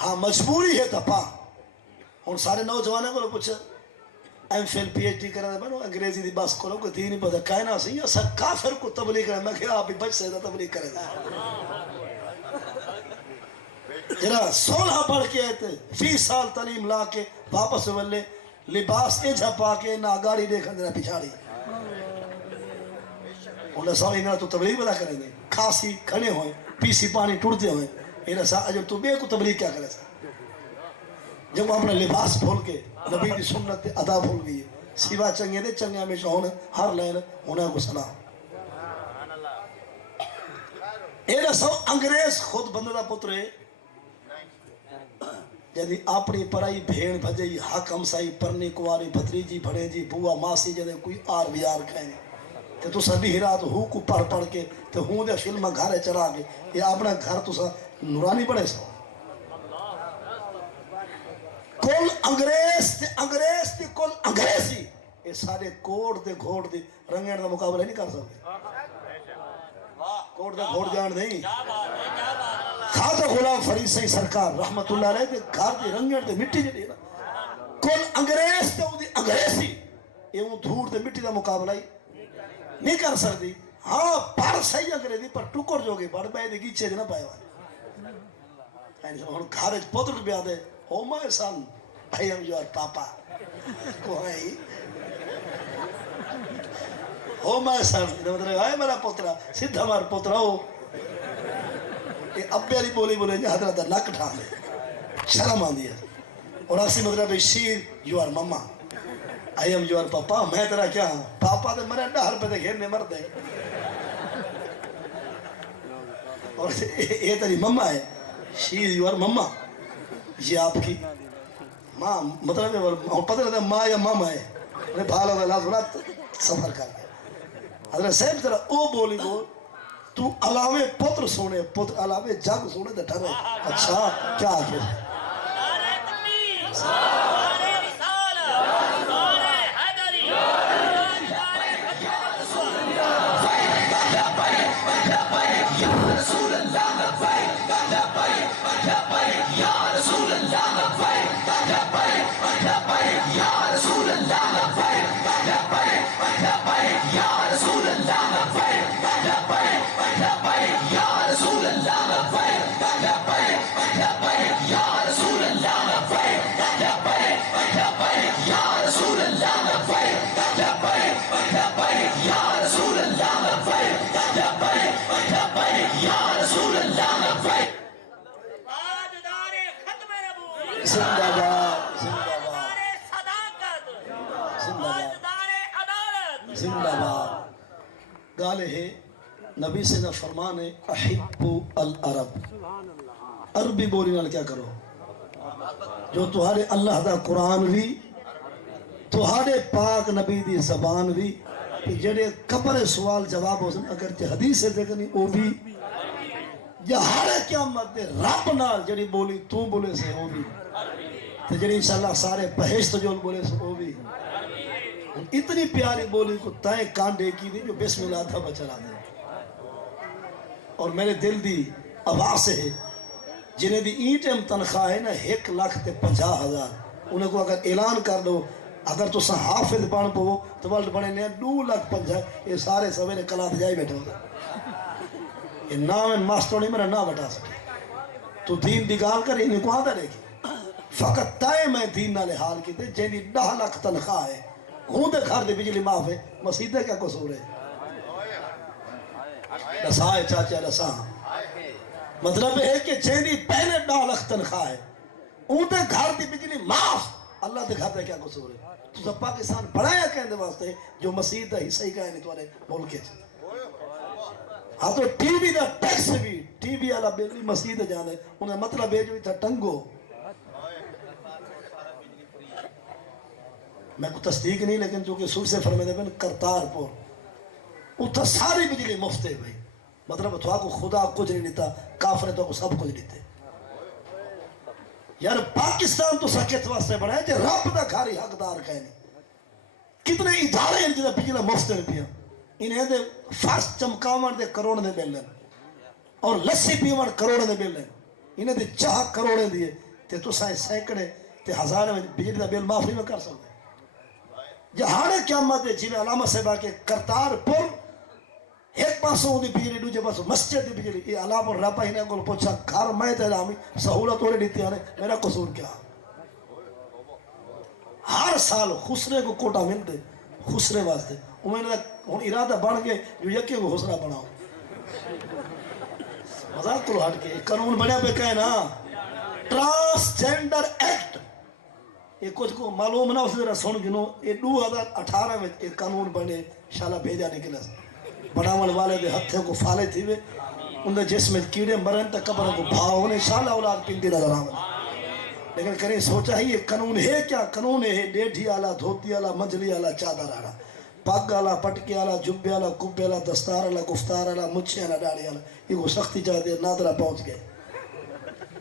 ہاں مجبوری ہے تا پا ہون سارے نوجوانے کو پوچھا ایم فیل پی ایچ ڈی کرنے بنو انگریزی دی بس کرو کوئی دین نہیں پتا کہنا سی یا سر کافر کو تبلیغ کرنے میں کہا آپ بھی بچ سے تبلیغ کرے دا جرا 16 پڑھ کے آئے تھے فی سال تعلیم لا کے واپس ولے لباس ایجھا پا کے نا گاڑی دیکھا دینا پچھاڑی انہیں سامنے انہاں تو تبلیغ بدا کریں دے کھاسی کھنے ہوئے پیسی پانی ٹوڑتے ہوئے انہیں سامنے جب تو بے کو تبلیغ کیا کرے سا جب وہ اپنا لباس بھول کے نبی دی سنت ادا بھول گئی ہے سیوا چنگے دے چنگے ہمیشہ ہونے ہر لین ہونے کو سلام انہیں سب انگریز خود بندہ پتر ہے جدی اپنی پرائی بھیڑ بھجئی حق ہمسائی پرنی کواری بھتریجی بھڑے جی بوا ماسی جدے کوئی آر بھی آر کھائیں تو سبھی رات ہو کو پڑھ پڑھ کے تو ہوں دے فلمہ گھارے چلا کے یہ اپنا گھر تو سا نورانی پڑے سا کل انگریز تے کل انگریزی یہ سارے کوڑ دے گھوڑ دے رنگین دا مقابلہ نہیں کر سکتے کوڑ دے گھوڑ جان دیں خواجہ غلام فرید صحیح سرکار رحمت اللہ علیہ دے گھر دے رنگین دے مٹی جڑی نا کل انگریز تے دی انگریزی یہ وہ دھوڑ دے مٹی دا مقابلہ نہیں کر سکتی ہاں پر صحیح انگریزی پر ٹکر جو گئی بڑھ بے دے گیچے دے نہ پائے ہوئے ہن گھر پتر بھی آدھے Oh my son, I am your papa. کوئی Oh my son, مطلب ہے میرا پترا سدھا مار پترا ہو یہ ابے علی بولی بولے جی حضرت نک ٹھا لے شرم آن دیا اور اسی مطلب ہے شیر you are mama I am your papa میں تیرا کیا ہوں پاپا تو مرے ڈہر پہ دے گھیرنے مرد ہے اور یہ تیری مما ہے شیر you are mama یہ آپ کی ماں مطلب ہے پتہ رہتا ہے ماں یا ماما ہے انہیں بھالا ہوگا لازم سفر کر گیا حضرت صاحب تیرا او بولی بول تو علاوے پتر سونے پتر علاوے جگ سونے دے ٹھرے اچھا کیا آگے نعرہ تکبیر نعرہ رسالت نعرہ حیدری یا رسول اللہ یا رسول اللہ زندہ باد زندہ باد گالے ہے نبی سے نہ فرمانے احب العرب عربی بولی نال کیا کرو جو تہارے اللہ دا قرآن بھی تہارے پاک نبی دی زبان بھی جڑے قبر سوال جواب ہو سن اگر حدیث ہے دیکھنی وہ بھی یا ہر قیامت دے رب نال جڑی بولی تو بولے سے وہ بھی تو جڑی انشاءاللہ سارے بہشت جو بولے سے وہ بھی اتنی پیاری بولی کو تائیں کانڈے کی دی جو بسم اللہ تھا بچرا دے اور میرے دل دی آواز ہے جنہیں دی اینٹم تنخواہ ہے نا 1,50,000 انہیں کو اگر اعلان کر دو اگر تو سا حافظ بان پو تو والد بنے نے 2,50,000 یہ سارے سویرے کلات جائے بیٹھے ہوگا یہ نام ماسٹر نہیں میرا نام بٹا سکے تو دین دی گال کر انہیں کو آدھا رہے گی فقط تائے میں دین نالے حال کی تے جینی 10 لاکھ تنخواہ ہے ہوں دے گھر دے بجلی معاف ہے مسجد کیا قصور ہے رسا ہے چاچا رسا مطلب ہے کہ جینی پہلے 10 لاکھ تنخواہ ہے ہوں دے گھر دی بجلی معاف اللہ دے گھر دے کیا قصور ہے تو سب پاکستان بڑھایا کہنے واسطے جو مسجد دا حصہ ہی کہنے نہیں تمہارے ملک ہے ہاں تو ٹی وی دا ٹیکس بھی ٹی وی والا بجلی مسجد جانے انہیں مطلب ہے جو تھا ٹنگو میں کو تصدیق نہیں لیکن جو کہ سور سے فرمائے دے کرتارپور اتھا ساری بجلی مفت ہے بھائی مطلب تو کو خدا کچھ نہیں دیتا کافر تو کو سب کچھ دیتے یار پاکستان تو سکت واسطے بڑھا ہے جو رب دا گھاری حقدار کہنے کتنے ادارے ہیں جنہا بجلی مفت روپیہ انہیں دے فرس چمکاون دے کروڑ دے بل ہیں اور لسی پیون کروڑ دے بل ہیں انہیں دے چاہ کروڑے دیے تے تو سائیں سینکڑے تے ہزارے میں بجلی دا بل معافی میں کر سکتے جہانے قیامت دے جنہیں علامہ صاحبہ کے کرتارپور ایک پاسوں دی بجلی دوجے پاسوں مسجد دی بجلی یہ علامہ رابع ہی نے کو پوچھا گھر میں تے رامی سہولت ہو رہی دیتی آنے میرا قصور کیا ہر سال خسرے کو کوٹا ملتے خسرے واسطے میں نے ارادہ بڑھ گئے جو یکی کو خسرہ بناؤ مذاق کرو ہٹ کے قانون بنیا پہ کہے نا ٹرانسجینڈر ایکٹ یہ کچھ کو معلوم نہ اس طرح سن گنو یہ 2018 میں ایک قانون بنے شالا بھیجا نکلا بڑاول والے دے ہتھے کو فالے تھی وے ان دے جس میں کیڑے مرن تک قبر کو بھاؤ ہونے شالا اولاد پندی نظر آمد لیکن کریں سوچا ہی یہ قانون ہے کیا قانون ہے ڈیڈھی آلا دھوتی آلا منجلی آلا چادر آلا پاگ آلا پٹکی آلا جبے آلا کبے آلا دستار آلا گفتار آلا مچھے آلا ڈاڑی آلا یہ کو سختی چاہتے نادرہ پہنچ گئے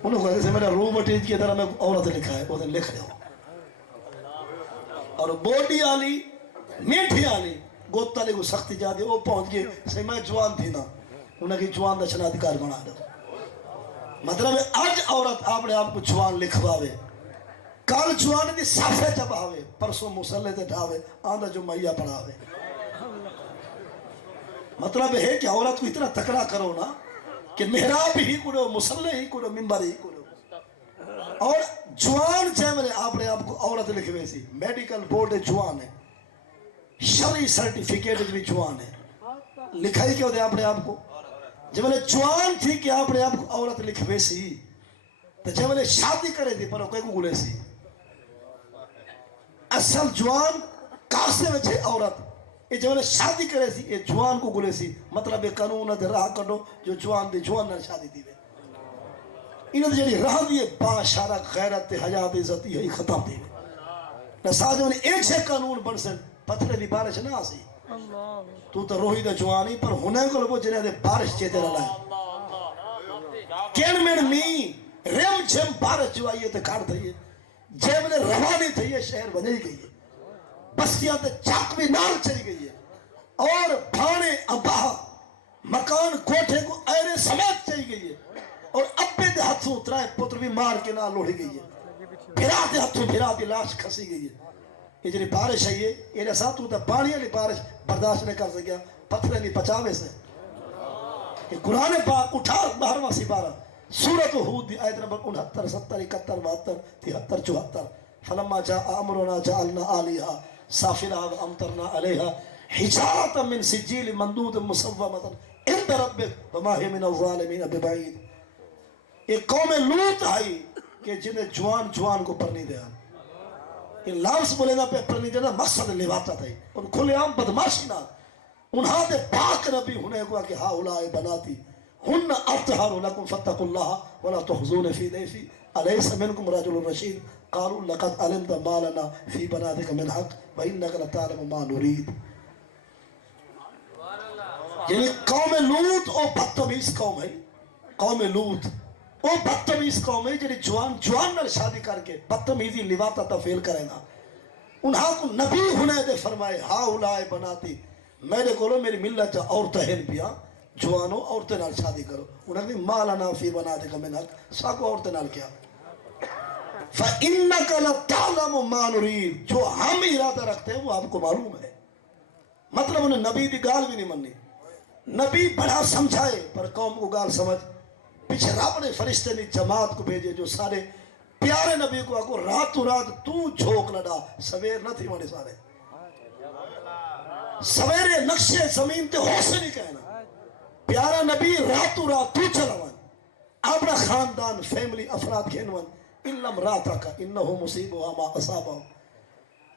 انہوں کو کہتے ہیں میرا روح بٹیج کی طرح میں عورت لکھا ہے وہ دن لکھ دے اور بوڈی آلی میٹھی آلی گوتا لے کو سختی چاہتے وہ پہنچ گئے سے میں جوان تھی نا انہیں کی جوان دا شنادکار بنا دو مطلب ہے آج عورت آپ نے آپ کو جوان لکھواوے کال جوان دی صفحے چپاوے پرسوں مسلح تے ڈھاوے آندہ جو مہیا پڑھاوے مطلب ہے کہ عورت کو اتنا تکڑا کرو نا کہ محراب ہی کڑو مسلح ہی کڑو ممبر ہی کڑو اور جوان چاہے آپ نے آپ کو عورت لکھوے سی میڈیکل بورڈ جوان ہے شرعی سرٹیفکیٹ بھی جوان ہے لکھائی کیا ہوتے آپ نے آپ کو جب میں جوان تھی کہ آپ نے آپ کو عورت لکھوے سی تو جب میں شادی کرے تھی پر کوئی کو گلے سی اصل جوان کاسے میں چھے عورت یہ جب میں شادی کرے سی یہ جوان کو گلے سی مطلب یہ قانون دے راہ کٹو جو جوان دے جوان نہ شادی دی وے انہوں نے جڑی راہ دیئے با شارک غیرت حیات عزتی ہے ختم دی وے نساج میں ایک سے قانون بن سن پتھرے دی بارش نہ آسی تو روحی دا جوانی پر ہونے کو لگو جنہیں دے بارش چیتے رہ لائے کین میں می ریم جم بارش جو آئیے تے کھاڑ تھئیے جیب نے روانی تھئیے شہر بنے گئی ہے بستیاں تے چاک بھی نال چلی گئی ہے اور بھانے اباہ مکان کوٹھے کو ایرے سمیت چلی گئی ہے اور ابے دے ہاتھوں اترائے پتر بھی مار کے نال لوڑی گئی ہے بھرا دے ہاتھوں بھرا دی لاش کھسی گئی ہے یہ جنہی بارش ہے یہ ساتھ ہوتا پانی علی بارش برداشت نہیں کر سکیا پتھرے نہیں پچاوے سے کہ قرآن پاک اٹھا 12واں سپارہ سورۃ ہود دی آیت نمبر 69 70 71 72 73 74 فلما جاء امرنا جعلنا علیہا سافلہا وامطرنا علیہا حجارۃ من سجیل مندود مصومۃ عند ربک وما ہی من الظالمین ببعید ایک قوم لوط آئی کہ جنہیں جوان کو پرنی دیا یہ لفظ بولے نا پہ پرنی دینا مقصد لیواتا تھا اور کھلے عام بدماشی نہ انہاں دے پاک نبی ہونے کو کہ ہا اولائے بناتی ہن اطہر لکم فتقوا اللہ ولا تخزون فی ضیفی الیس منکم رجل رشید قالوا لقد علمت ما لنا فی بناتک من حق وانک لتعلم ما نرید یعنی قوم لوط او بدتمیز قوم ہے قوم لوط او بدتمیز قوم ہے جنہیں جوان نال شادی کر کے بدتمیزی لواتا تفعیل کرے نا انہاں کو نبی ہونے دے فرمائے ہا اولائے بناتی میرے کولو میری ملت جا عورتیں ہیں پیا جوانو عورتیں نال شادی کرو انہاں نے مالانا فی بناتک من حق ساکو عورتیں نال کیا فَإِنَّكَ لَتَعْلَمُ مَا نُرِيدُ جو ہم ارادہ رکھتے ہیں وہ آپ کو معلوم ہے مطلب انہیں نبی دی گال بھی نہیں مننی نبی بڑا سمجھائے پر قوم کو گال سمجھ پیچھے رب نے فرشتے نے جماعت کو بھیجے جو سارے پیارے نبی کو آگو راتوں رات تو جھوک لڑا سویر نہ تھی مانے سارے سویرے نقشے زمین تے ہو سے نہیں کہنا پیارا نبی راتوں رات تو چلاوان اپنا خاندان فیملی افراد گھنوان انلم راتا کا انہو مصیبہ ما اصابہ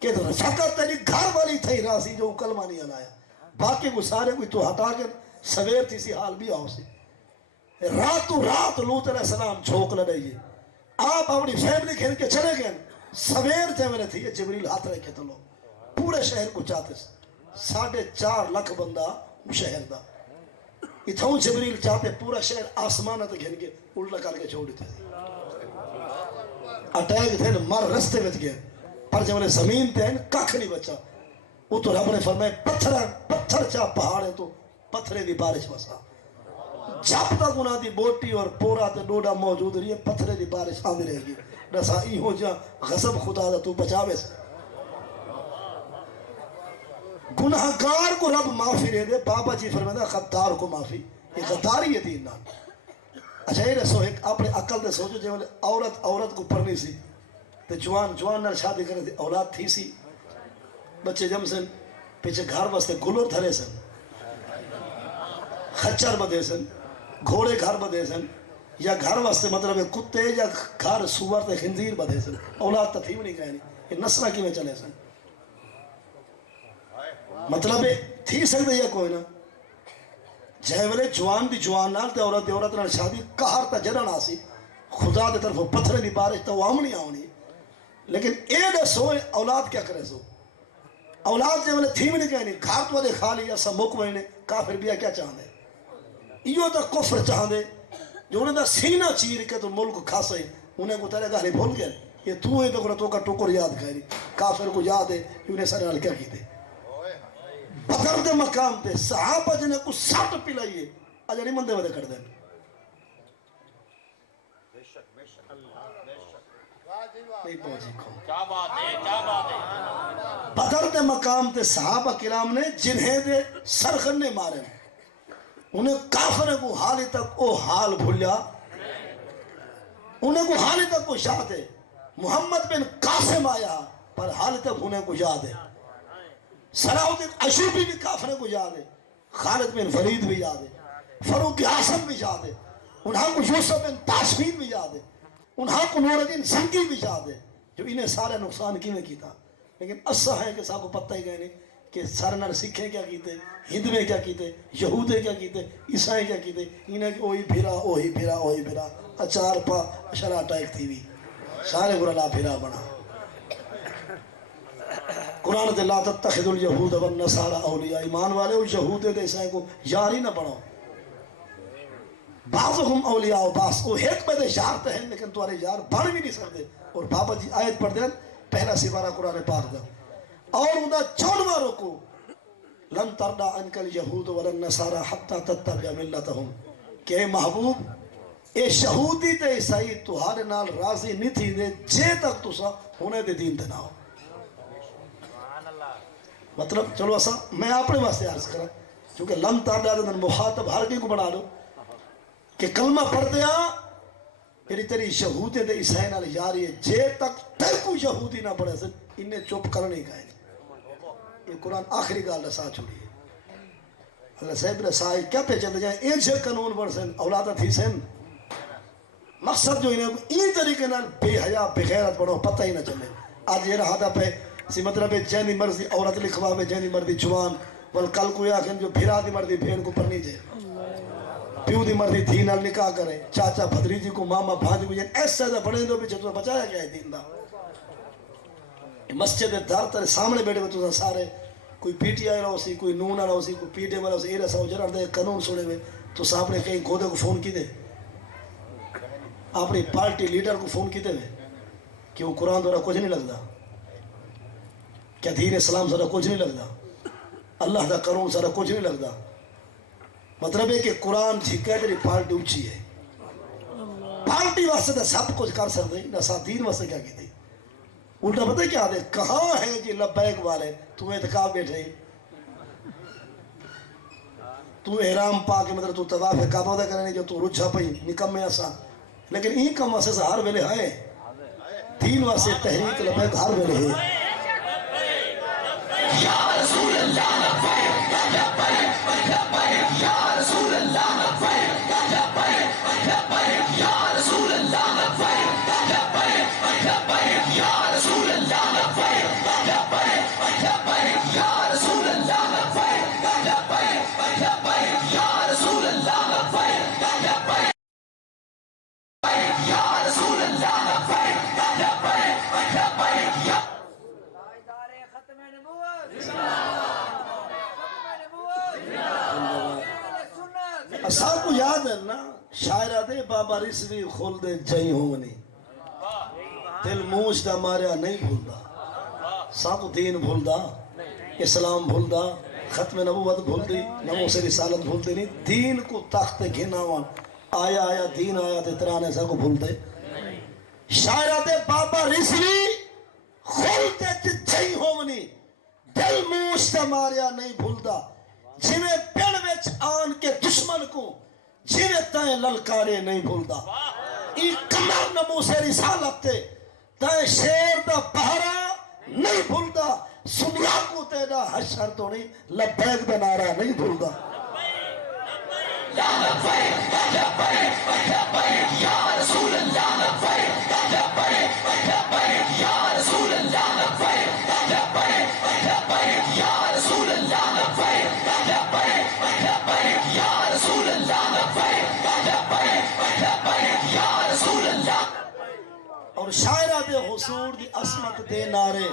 کہ فقط تیری گھر والی تھی راضی جو کلمہ نہیں آلایا باقی کو سارے کوئی تو ہٹا کر سویر تھی سی حال بھی آؤ سی راتوں رات لوط علیہ السلام جھوک لڑائیے آپ اپنی فیملی کھیل کے چلے گئے سویر جمعے تھی جبریل ہاتھ رکھے تو لو پورے شہر کو چاہتے 4.5 لاکھ بندہ شہر دا اتھوں جبریل چاہتے پورا شہر آسمانہ تک گھن کے الٹا کر کے چھوڑی تھے اٹیک تھے مر رستے بچ گئے پر جب انہیں زمین تے ہیں ککھ نہیں بچا وہ تو رب نے فرمائے پتھر چاہ پہاڑ ہے تو پتھرے دی بارش بسا جب تک انہاں دی بوٹی اور پورا تے ڈوڈا موجود رہی ہے پتھرے دی بارش آندی رہے گی رسا ای ہو جا غضب خدا دا تو بچاوے سے گناہگار کو رب معافی دے دے بابا جی فرمائے غدار کو معافی یہ غداری ہے دین نام اچھا یہ رسو ایک اپنے عقل دے سوچو جو عورت کو پڑھنی سی تے جوان نال شادی کرے تھی اولاد تھی سی بچے جم سن پیچھے گھر بستے گلور تھرے سن خچر بدے سن گھوڑے گھر بدے سن یا گھر واسطے مطلب کتے یا گھر سور تے خنزیر بدے سن اولاد تا تھی بھی نہیں کہنی یہ نسلہ کی میں چلے سن مطلب تھی سکتے یا کوئی نا جائے ویلے جوان دی جوان نال تے عورت نال شادی کہار تا جڑن آسی خدا دے طرف پتھرے دی بارش تا وہ آمنی آونی لیکن اے دے سوئے اولاد کیا کرے سو اولاد جائے ویلے تھی بھی نہیں کہنی گھار تو دے خالی ایسا مکمہ کافر بیا کیا چاہن دے ایو دا کفر چاہن دے جو انہیں دا سینہ چیر کے تو ملک کھاسے انہیں کو تیرے گالی بھول گئے یہ تو ہے تو کا ٹوکر یاد کھائے کافر کو یاد ہے انہیں سارے نال کیا کی دے بدر دے مقام تے صحابہ جنہیں کو سٹ پلائیے اجا نہیں مندے ودے کر دیں نہیں پہنچی کو بدر دے مقام تے صحابہ کرام نے جنہیں دے سرخنے مارے انہیں کافر کو حالی تک وہ حال بھولیا انہیں کو حالی تک وہ یاد ہے محمد بن قاسم آیا پر حالی تک انہیں کو یاد ہے صلاح الدین ایوبی بھی کافر کو یاد ہے خالد بن ولید بھی یاد ہے فاروق اعظم بھی یاد ہے انہاں کو یوسف بن تاشفین بھی یاد ہے انہاں کو نور الدین زنگی بھی یاد ہے جو انہیں سارے نقصان کی میں کیتا لیکن اصح ہے کہ صاحب کو پتہ ہی گئے نہیں کہ سارے نال سکھیں کیا کیتے ہند میں کیا کیتے یہودے کیا کیتے عیسائی کیا کیتے انہیں کہ اوہی بھیرا اچار پا اشرا ٹائک تھی بھی سارے گرلا بھیرا بنا قرآن تے لا تتخذوا اليہود والنصارى اولیاء ایمان والے وہ یہود دے عیسائی کو یار ہی نہ بناؤ بعضهم اولیاء و بعض وہ ایک میں دے یار تے ہیں لیکن تمہارے یار بن بھی نہیں سکتے اور بابا جی آیت پڑھ دیں پہلا سپارہ قرآن پاک دا اور اندہ 14واں رکو لن ترضى عنك اليہود ولا النصارى حتى تتبع ملتهم کہ اے محبوب اے یہودی تے عیسائی تہاڈے نال راضی نہیں تھی دے جے تک تسا ہونے دے دین تے نہ ہو مطلب چلو ایسا میں اپنے واسطے عرض کرا چونکہ لم ترضى دن مخاطب ہر کی کو بنا لو کہ کلمہ پڑھ دیا پھر تیری یہودی تے عیسائی نال یاری ہے جے تک تر کو یہودی نہ پڑھے سن انہیں چپ کرنے کا ہے یہ قرآن آخری گال رسا چھوڑی ہے اللہ صاحب رسائی کیا پہ چلتے جائیں ایک سے قانون بڑھ سن اولادہ تھی سن مقصد جو انہیں این طریقے نال بے حیاء بے غیرت پڑھو پتہ ہی نہ چلے آج یہ رہا تھا پہ سی مطلب ہے جینی مرضی عورت لکھوا میں جینی مردی جوان ول کل کو یا کہ جو بھیرا دی مردی بھین کو پڑھنی جائے پیو دی مردی تھی نال نکاح کرے چاچا بھدریجی کو ماما بھانجی کو جائے ایسا دا پڑھیں دو پیچھے تو بچایا گیا ہے دین دا مسجد دار تر سامنے بیٹھے ہوئے تو سارے کوئی پی ٹی آئی رہو سی کوئی نون رہو سی کوئی پی ٹی ایم رہو سی ایرہ ساو جرار دے قانون سنے ہوئے تو صاحب نے کہیں گودے کو فون کی دے اپنی پارٹی لیڈر کو فون کی دے کہ وہ قرآن دورہ کچھ نہیں لگتا کیا دین اسلام سارا کچھ نہیں لگتا اللہ دا قانون سارا کچھ نہیں لگتا مطلب ہے کہ قرآن جھکا تیری پارٹی اچھی ہے پارٹی واسطے تو سب کچھ کر سکتے نہ ساتھ دین واسطے کیا کی تھی الٹا پتہ کیا دے کہاں ہے جی لبیک والے تمہیں اتقاب بیٹھے تو احرام پا کے مطلب تو طواف کعبہ دا کرنے جو تو رجھا پئی نکم میں اسا لیکن این کم واسے ہر ویلے ہے دین واسے تحریک لبیک ہر ویلے ہے یا رسول اللہ لبیک لبیک لبیک یا رسول اللہ لبیک لبیک لبیک یا رسول اللہ لبیک لبیک لبیک یا رسول اللہ لبیک لبیک لبیک یا رسول اللہ لبیک لبیک لبیک یا رسول اللہ لبیک لبیک یا رسول اللہ لبیک لبیک لبیک یا اساں کو یاد ہے نا شاعرہ دے بابا رسوی کھول دے جئی ہونی دل موج دا ماریا نہیں بھولدا ساں کو دین بھولدا اسلام بھولدا ختم نبوت بھولدی نمو سے رسالت بھولدی نہیں دین کو تخت گھناوان آیا آیا دین آیا تے ترانے سا کو بھول دے شاعرہ دے بابا رسوی کھول دے جئی ہونی دل موج دا ماریا نہیں بھولدا جویں پیڑ وچ آن کے دشمن کو جویں تائیں للکارے نہیں بھولدا ای کمر نمو سے رسالت تے تائیں شیر دا پہرا نہیں بھولدا سمرا کو تیرا حشر تو نہیں لبیک دا نعرہ نہیں بھولدا لبیک لبیک لبیک یا رسول اللہ لبیک لبیک لبیک یا رسول اللہ لبیک لبیک لبیک یا رسول اللہ لبیک لبیک لبیک یا رسول اللہ لبیک لبیک لبیک یا رسول اللہ اور شاعرہ دے حضور دی عصمت دے نعرے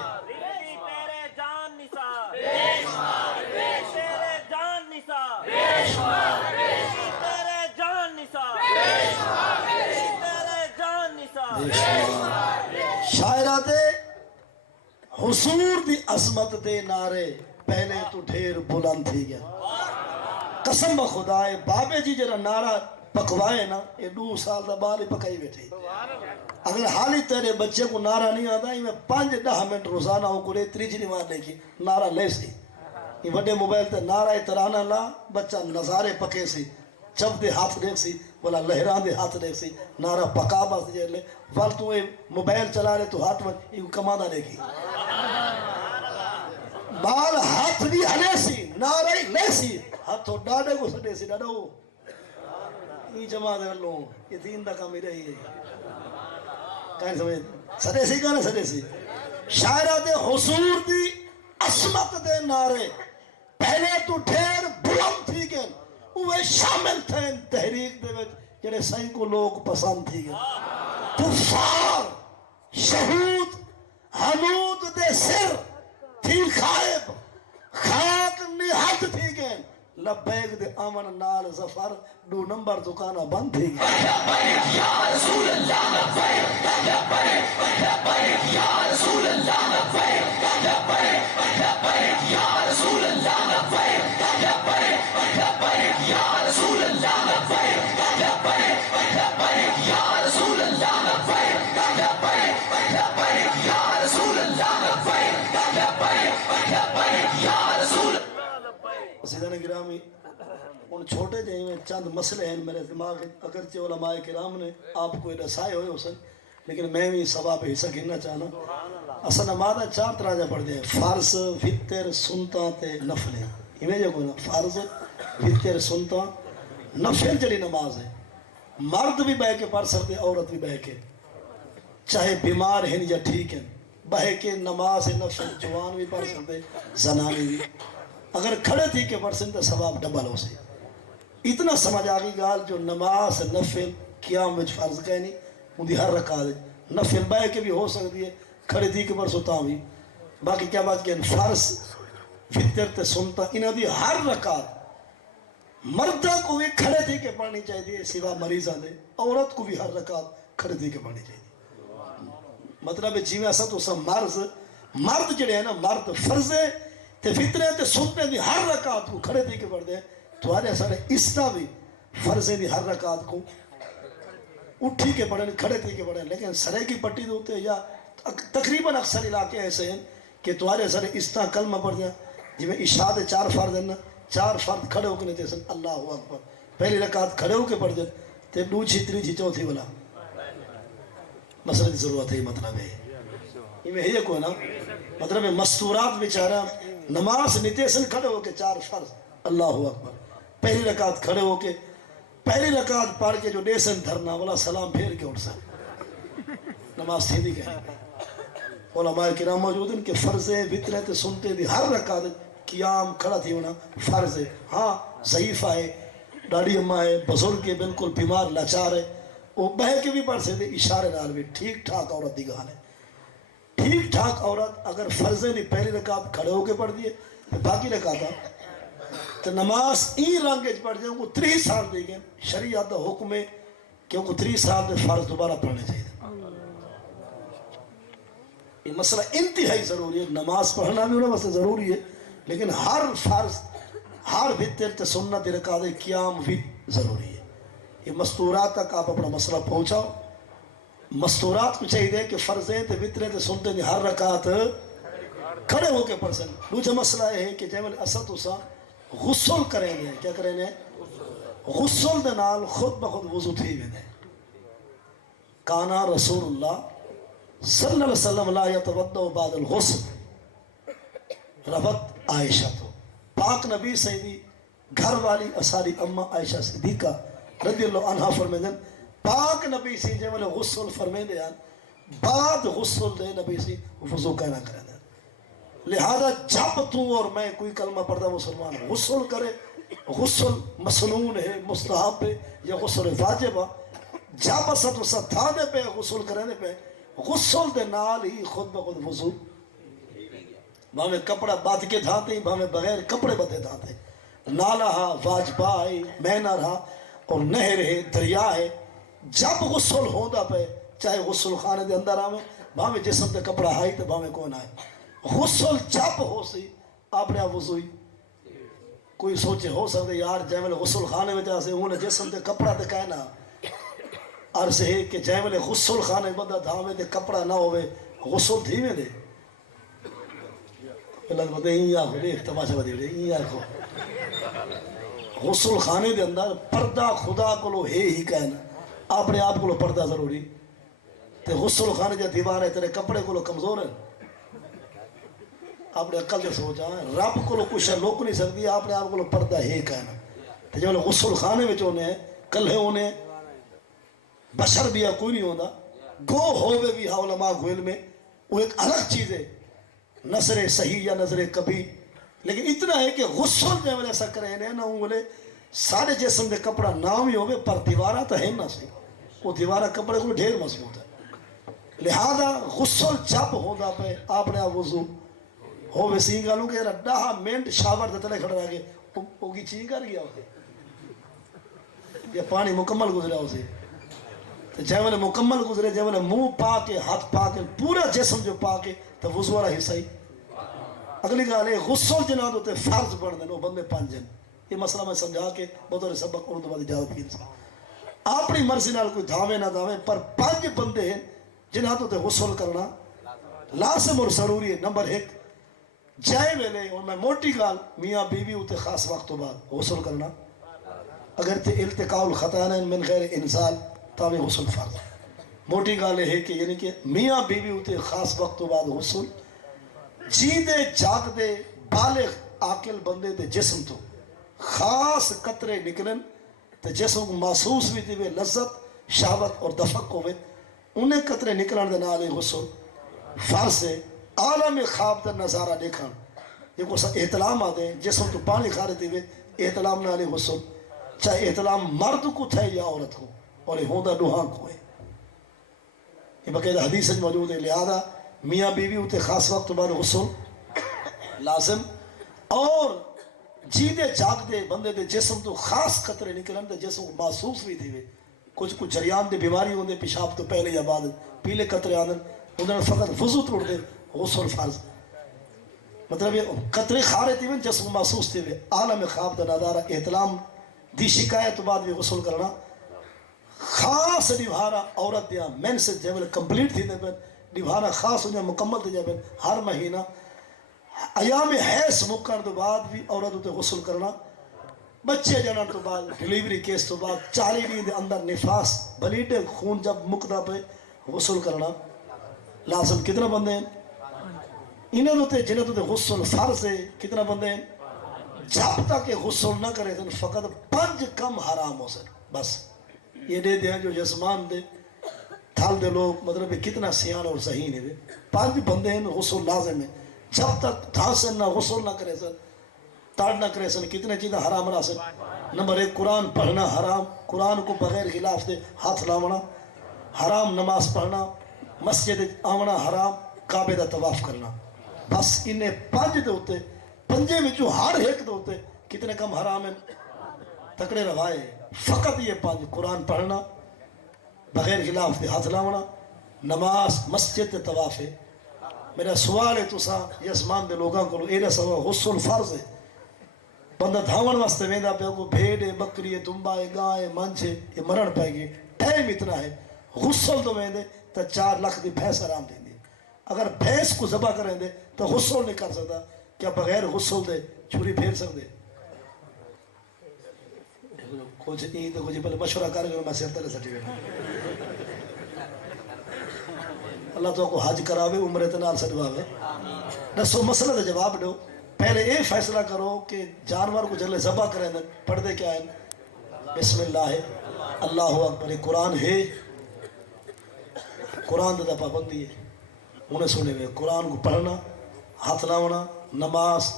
شاعرہ دے حضور دی عظمت دے نعرے پہلے تو ڈھیر بلند تھی گیا قسم بخدائے بابے جی جرا نعرہ پکوائے نا یہ 2 سال دا بال ہی پکائی بیٹھے اگر حالی تیرے بچے کو نعرہ نہیں آتا ہی میں 5-10 منٹ روزانہ ہوں کو لے تریجی مارنے کی نعرہ لے سی یہ وڈے موبائل تے نعرہ ترانہ لا بچہ نظارے پکے سی جب دے ہاتھ دیکھ سی بولا لہران دے ہاتھ دیکھ سی نعرہ پکا بس جے لے وال تو موبائل چلا رہے تو ہاتھ میں یہ کمانا لے گی بال ہاتھ بھی ہلے سی نعرہ ہی لے سی ہاتھ تو ڈاڑے کو سڑے سی ڈاڑا ہو یہ جمع دے لوں یہ دین دا کام ہی رہی ہے کہیں سمجھ سڑے سی کہاں سڑے سی شاعرہ دے حضور دی عصمت دے نعرے پہلے تو ڈھیر بلند تھی گئے وہ شامل تھے تحریک دے وچ جڑے سائیں کو لوگ پسند تھی گئے کفار شہود حمود دے سر تھی خائب خاک نہت تھی گئے لبیک دے امن نال ظفر 2 نمبر دکانہ بند تھی گئے یا رسول اللہ لبیک لبیک لبیک یا رسول اللہ لبیک لبیک لبیک یا رسول اللہ لبیک لبیک لبیک یا رسول اللہ لبیک لبیک لبیک یا رسول اللہ لبیک لبیک لبیک یا رسول اللہ لبیک لبیک لبیک یا رسول سیدھانے گرامی ان چھوٹے جائیں میں چند مسئلے ہیں میرے دماغ اگرچہ علماء کرام نے آپ کو رسائے ہوئے حسن لیکن میں بھی ثواب حصہ گرنا چاہنا اصل نمازہ 4 طرح جا پڑھ دیں فرض وتر سنتا تے نفلیں ہمیں جو کوئی نا فرض وتر سنتا نفل جڑی نماز ہے مرد بھی بہ کے پڑھ سکتے عورت بھی بہ کے چاہے بیمار ہیں یا ٹھیک ہیں بہ کے نماز نفل جوان بھی پڑھ سکتے زنانی بھی اگر کھڑے تھی کہ پڑھ سکتے ثواب ڈبل ہو سے اتنا سمجھ آگئی گال جو نماز نفل قیام وچ فرض کہنی ان دی ہر رکعت نفل بہ کے بھی ہو سکتی ہے کھڑے تھی کہ پڑھ سکتا بھی باقی کیا بات کہ فرض وتر تے سنتا انہاں دی ہر رکعت مردہ کو بھی کھڑے تھی کہ پڑھنی چاہیے سوا مریضہ دے عورت کو بھی ہر رکعت کھڑے تھی کہ پڑھنی چاہیے مطلب ہے جیویں اسا تو سب مرد جڑے ہیں نا مرد فرضے تے فطرے تے سنتے دی ہر رکعت کو کھڑے تھی کے پڑھ دے تو آرے سارے اس طرح بھی فرضے دی ہر رکعت کو اٹھی کے پڑھیں کھڑے تھی کے پڑھیں لیکن سرے کی پٹی دوتے یا تقریباً اکثر علاقے ایسے ہیں کہ تو آرے سارے اس طرح کلمہ پڑھ دیں جی میں عشاء دے 4 فرض ہیں نا 4 فرد کھڑے ہو کے نہیں سن اللہ اکبر پہلی رکعت کھڑے ہو کے پڑھ دے تے دوسری تیسری چوتھی والا مسئلہ کی ضرورت ہے مطلب ہے یہ میں ہے کوئی نا مطلب ہے مستورات بیچارہ نماز نیتے سن کھڑے ہو کے 4 فرض اللہ اکبر پہلی رکعت کھڑے ہو کے پہلی رکعت پڑھ کے جو دیسن دھرنا والا سلام پھیر کے اٹھ سا نماز تھی دی کہنے علماء کرام موجود ہیں کہ فرض ہے وطر ہے سنتے دی ہر رکعت قیام کھڑا تھی ہونا فرض ہے ہاں ضعیف ہے ڈاڑی اماں ہے بزرگ ہے بالکل بیمار لاچار ہے وہ بہ کے بھی پڑھ سکتے اشارے نال بھی ٹھیک ٹھاک عورت دی گال ہے ٹھیک ٹھاک عورت اگر فرض نہیں پہلی رکعت کھڑے ہو کے پڑھ دیے تو باقی رکعت تو نماز این رنگ پڑھ جائے کو 30 سال دے گئے شریعت دا حکم ہے کہ ان کو 30 سال دے فرض دوبارہ پڑھنے چاہیے یہ مسئلہ انتہائی ضروری ہے نماز پڑھنا بھی انہیں مسئلہ ضروری ہے لیکن ہر فرض ہر وطر تے سنت رکعت قیام بھی ضروری ہے یہ مستورات تک آپ اپنا مسئلہ پہنچاؤ مستورات کو چاہیے کہ فرضیں تے وطریں تے سنتے دی ہر رکعت کھڑے ہو کے پڑھ سن دوسرا مسئلہ یہ ہے کہ جیمل اسد اسا غسل کریں گے کیا کریں گے غسل دے نال خود بخود وضو تھی ویندے کانا رسول اللہ صلی اللہ علیہ وسلم لا یتوضا بعد الغسل روت عائشہ تو پاک نبی سیدی گھر والی اساری اماں عائشہ صدیقہ رضی اللہ عنہ فرمیدن پاک نبی سی جے والے غسل فرمیدے ہیں بعد غسل دے نبی سی وضو کہنا کرے دیں لہذا جب تو اور میں کوئی کلمہ پڑھتا مسلمان غسل کرے غسل مسنون ہے مستحب ہے یا غسل واجب ہے جب اسد اسا تھا دے پہ غسل کرنے پہ غسل دے نال ہی خود بخود وضو بھامے کپڑا باندھ کے دھاتے بھامے بغیر کپڑے بدے دھاتے نالا ہا واجبہ ہے مہنا رہا اور نہر ہے دریا ہے جب غسل ہوندا پہ چاہے غسل خانے دے اندر آوے بھامے جسم دے کپڑا ہائی تے بھامے کون آئے غسل جب ہو سی آپ نے وضوئی کوئی سوچے ہو سکتے یار جائے میں غسل خانے میں جاسے انہیں جسم دے کپڑا دے کہنا عرض ہے کہ جائے میں غسل خانے بندہ دھامے دے کپڑا نہ ہوئے غسل تھی میں دے اللہ بندے ہی آخو دیکھ تماشا بدی دے ہی آخو غسل خانے دے اندر پردہ خدا کو لو ہے ہی کہنا آپ نے آپ کو لو پردہ ضروری تے غسل خانے جا دیوار ہے تیرے کپڑے کو لو کمزور ہے آپ نے عقل دے سوچا رب کو لو کچھ لوک نہیں سکتی آپ نے آپ کو لو پردہ ہے کہنا تے جو غسل خانے میں چونے ہیں کلھے ہونے بشر بھی ہے کوئی نہیں ہوتا گو ہوئے بھی علماء گویل میں وہ ایک الگ چیز ہے نظر صحیح یا نظر کبھی لیکن اتنا ہے کہ غسل جب میں ایسا کرے نہ ہوں بولے سارے جسم دے کپڑا نام ہی ہوئے پر دیوارہ تو ہے نہ سی وہ دیوارہ کپڑے کو ڈھیر مضبوط ہے لہذا غسل جب ہوتا پہ آپ نے وضو ہو ویسی گالوں کہ ڈاہا منٹ شاور دے تلے کھڑ رہا گے وہ کی چیز کر گیا ہوتے یا پانی مکمل گزرا اسے تو جب میں مکمل گزرے جب میں منہ پا کے ہاتھ پا کے پورا جسم جو پا کے تو وضو والا حصہ ہی اگلی گال ہے غسل جناد ہوتے فرض بڑھ دیں وہ بندے 5 جن یہ مسئلہ میں سمجھا کے بطور سبق اردو بعد اجازت کی انسان اپنی مرضی نال کوئی دھاوے نہ دھاوے پر 5 بندے ہیں جناد ہوتے غسل کرنا لازم اور ضروری ہے نمبر 1 جائے ویلے اور میں موٹی گال میاں بیوی ہوتے خاص وقت تو بعد غسل کرنا اگر تے التقاء الخطان من غیر انزال تاوے غسل فرض موٹی گال ہے کہ یعنی کہ میاں بیوی ہوتے خاص وقت تو بعد غسل جیدے جاگ دے بالغ عاقل بندے دے جسم تو خاص قطرے نکلن تے جسم کو محسوس بھی تھی لذت شہوت اور دفق ہوئے انہیں قطرے نکلن دے نالے غسل فرض ہے عالم خواب دا نظارہ دیکھا یہ کو احتلام آدھے جسم تو پانی کھارے تھے احتلام نالے غسل چاہے احتلام مرد کو تھے یا عورت کو اور یہ ہوندہ دوہاں کو ہے یہ باقاعدہ حدیث موجود ہے لہذا میاں بیوی ہوتے خاص وقت بعد غسل لازم اور جیدے جاگ دے بندے دے جسم تو خاص خطرے نکلن دے جسم کو محسوس بھی تھی کچھ جریان دے بیماری ہوندے پیشاب تو پہلے یا بعد پیلے قطرے آدن انہوں نے فقط وضو توڑ دے غسل فرض مطلب یہ قطرے خارے تھی جسم کو محسوس تھی عالم خواب دا نظارہ احتلام دی شکایت بعد بھی غسل کرنا خاص نبھانا عورت دیا مین سے جب کمپلیٹ تھی پر نبھانا خاص انہیں مکمل تھی جب ہر مہینہ ایام حیض مکن تو بعد بھی عورت تے غسل کرنا، بچے جنن تو بعد، ڈیلیوری کیس تو بعد 40 دن دے اندر نفاس بلیڈ خون جب مکدا پہ غسل کرنا لازم۔ کتنا بندے ہیں انہوں تے جنہوں تے غسل فرض ہے؟ کتنا بندے ہیں؟ جب تک کہ غسل نہ کرے تو فقط 5 کم حرام ہو سکے بس۔ یہ دے دیں جو جسمان دے تھال دے لوگ مطلب کتنا سیان اور ذہین ہے، 5 بندے ہیں غسل لازم ہے۔ جب تک دھانسن نہ غسل نہ کرے سن، تاڑ نہ کرے سن، کتنے چیزیں حرام رہا سن۔ نمبر 1 قرآن پڑھنا حرام، قرآن کو بغیر خلاف دے ہاتھ لاونا حرام، نماز پڑھنا، مسجد آونا حرام، کعبے دا طواف کرنا۔ بس انہیں 5 دے ہوتے، 5 میں جو ہر ایک دے ہوتے کتنے کم حرام ہیں؟ تکڑے روائے فقط یہ 5، قرآن پڑھنا، بغیر خلاف دے ہاتھ لاونا، نماز، مسجد تے طواف ہے۔ میرا سوال ہے تسا یسمان دے لوگاں کو اے سوا غسل فرض ہے، بندہ دھاون واسطے ویندا پیا کو بھیڑ ہے، بکری ہے، دمبا ہے، گاں ہے، منجھ ہے، یہ مرن پائے گی، ٹائم اتنا ہے، غسل تو ویندے تو 4 لاکھ دی بھینس آرام دیں دی۔ اگر بھینس کو ذبح کریں دے تو غسل نہیں کر سکتا، کیا بغیر غسل دے چھری پھیر سکتے؟ کچھ نہیں تو کچھ پہلے مشورہ کر گئے میں سیرتا لے سٹی گئے۔ اللہ تو کو حج کراوے، عمرے تنال سٹواوے۔ دسو مسئلہ دے جواب دو، پہلے یہ فیصلہ کرو کہ جانور کو جلے ذبح کریں دے پڑھ دے کیا ہے؟ بسم اللہ ہے، اللہ اکبر، قرآن ہے، قرآن دا پابندی ہے۔ انہیں سنے ہوئے قرآن کو پڑھنا، ہاتھ لاؤنا، نماز،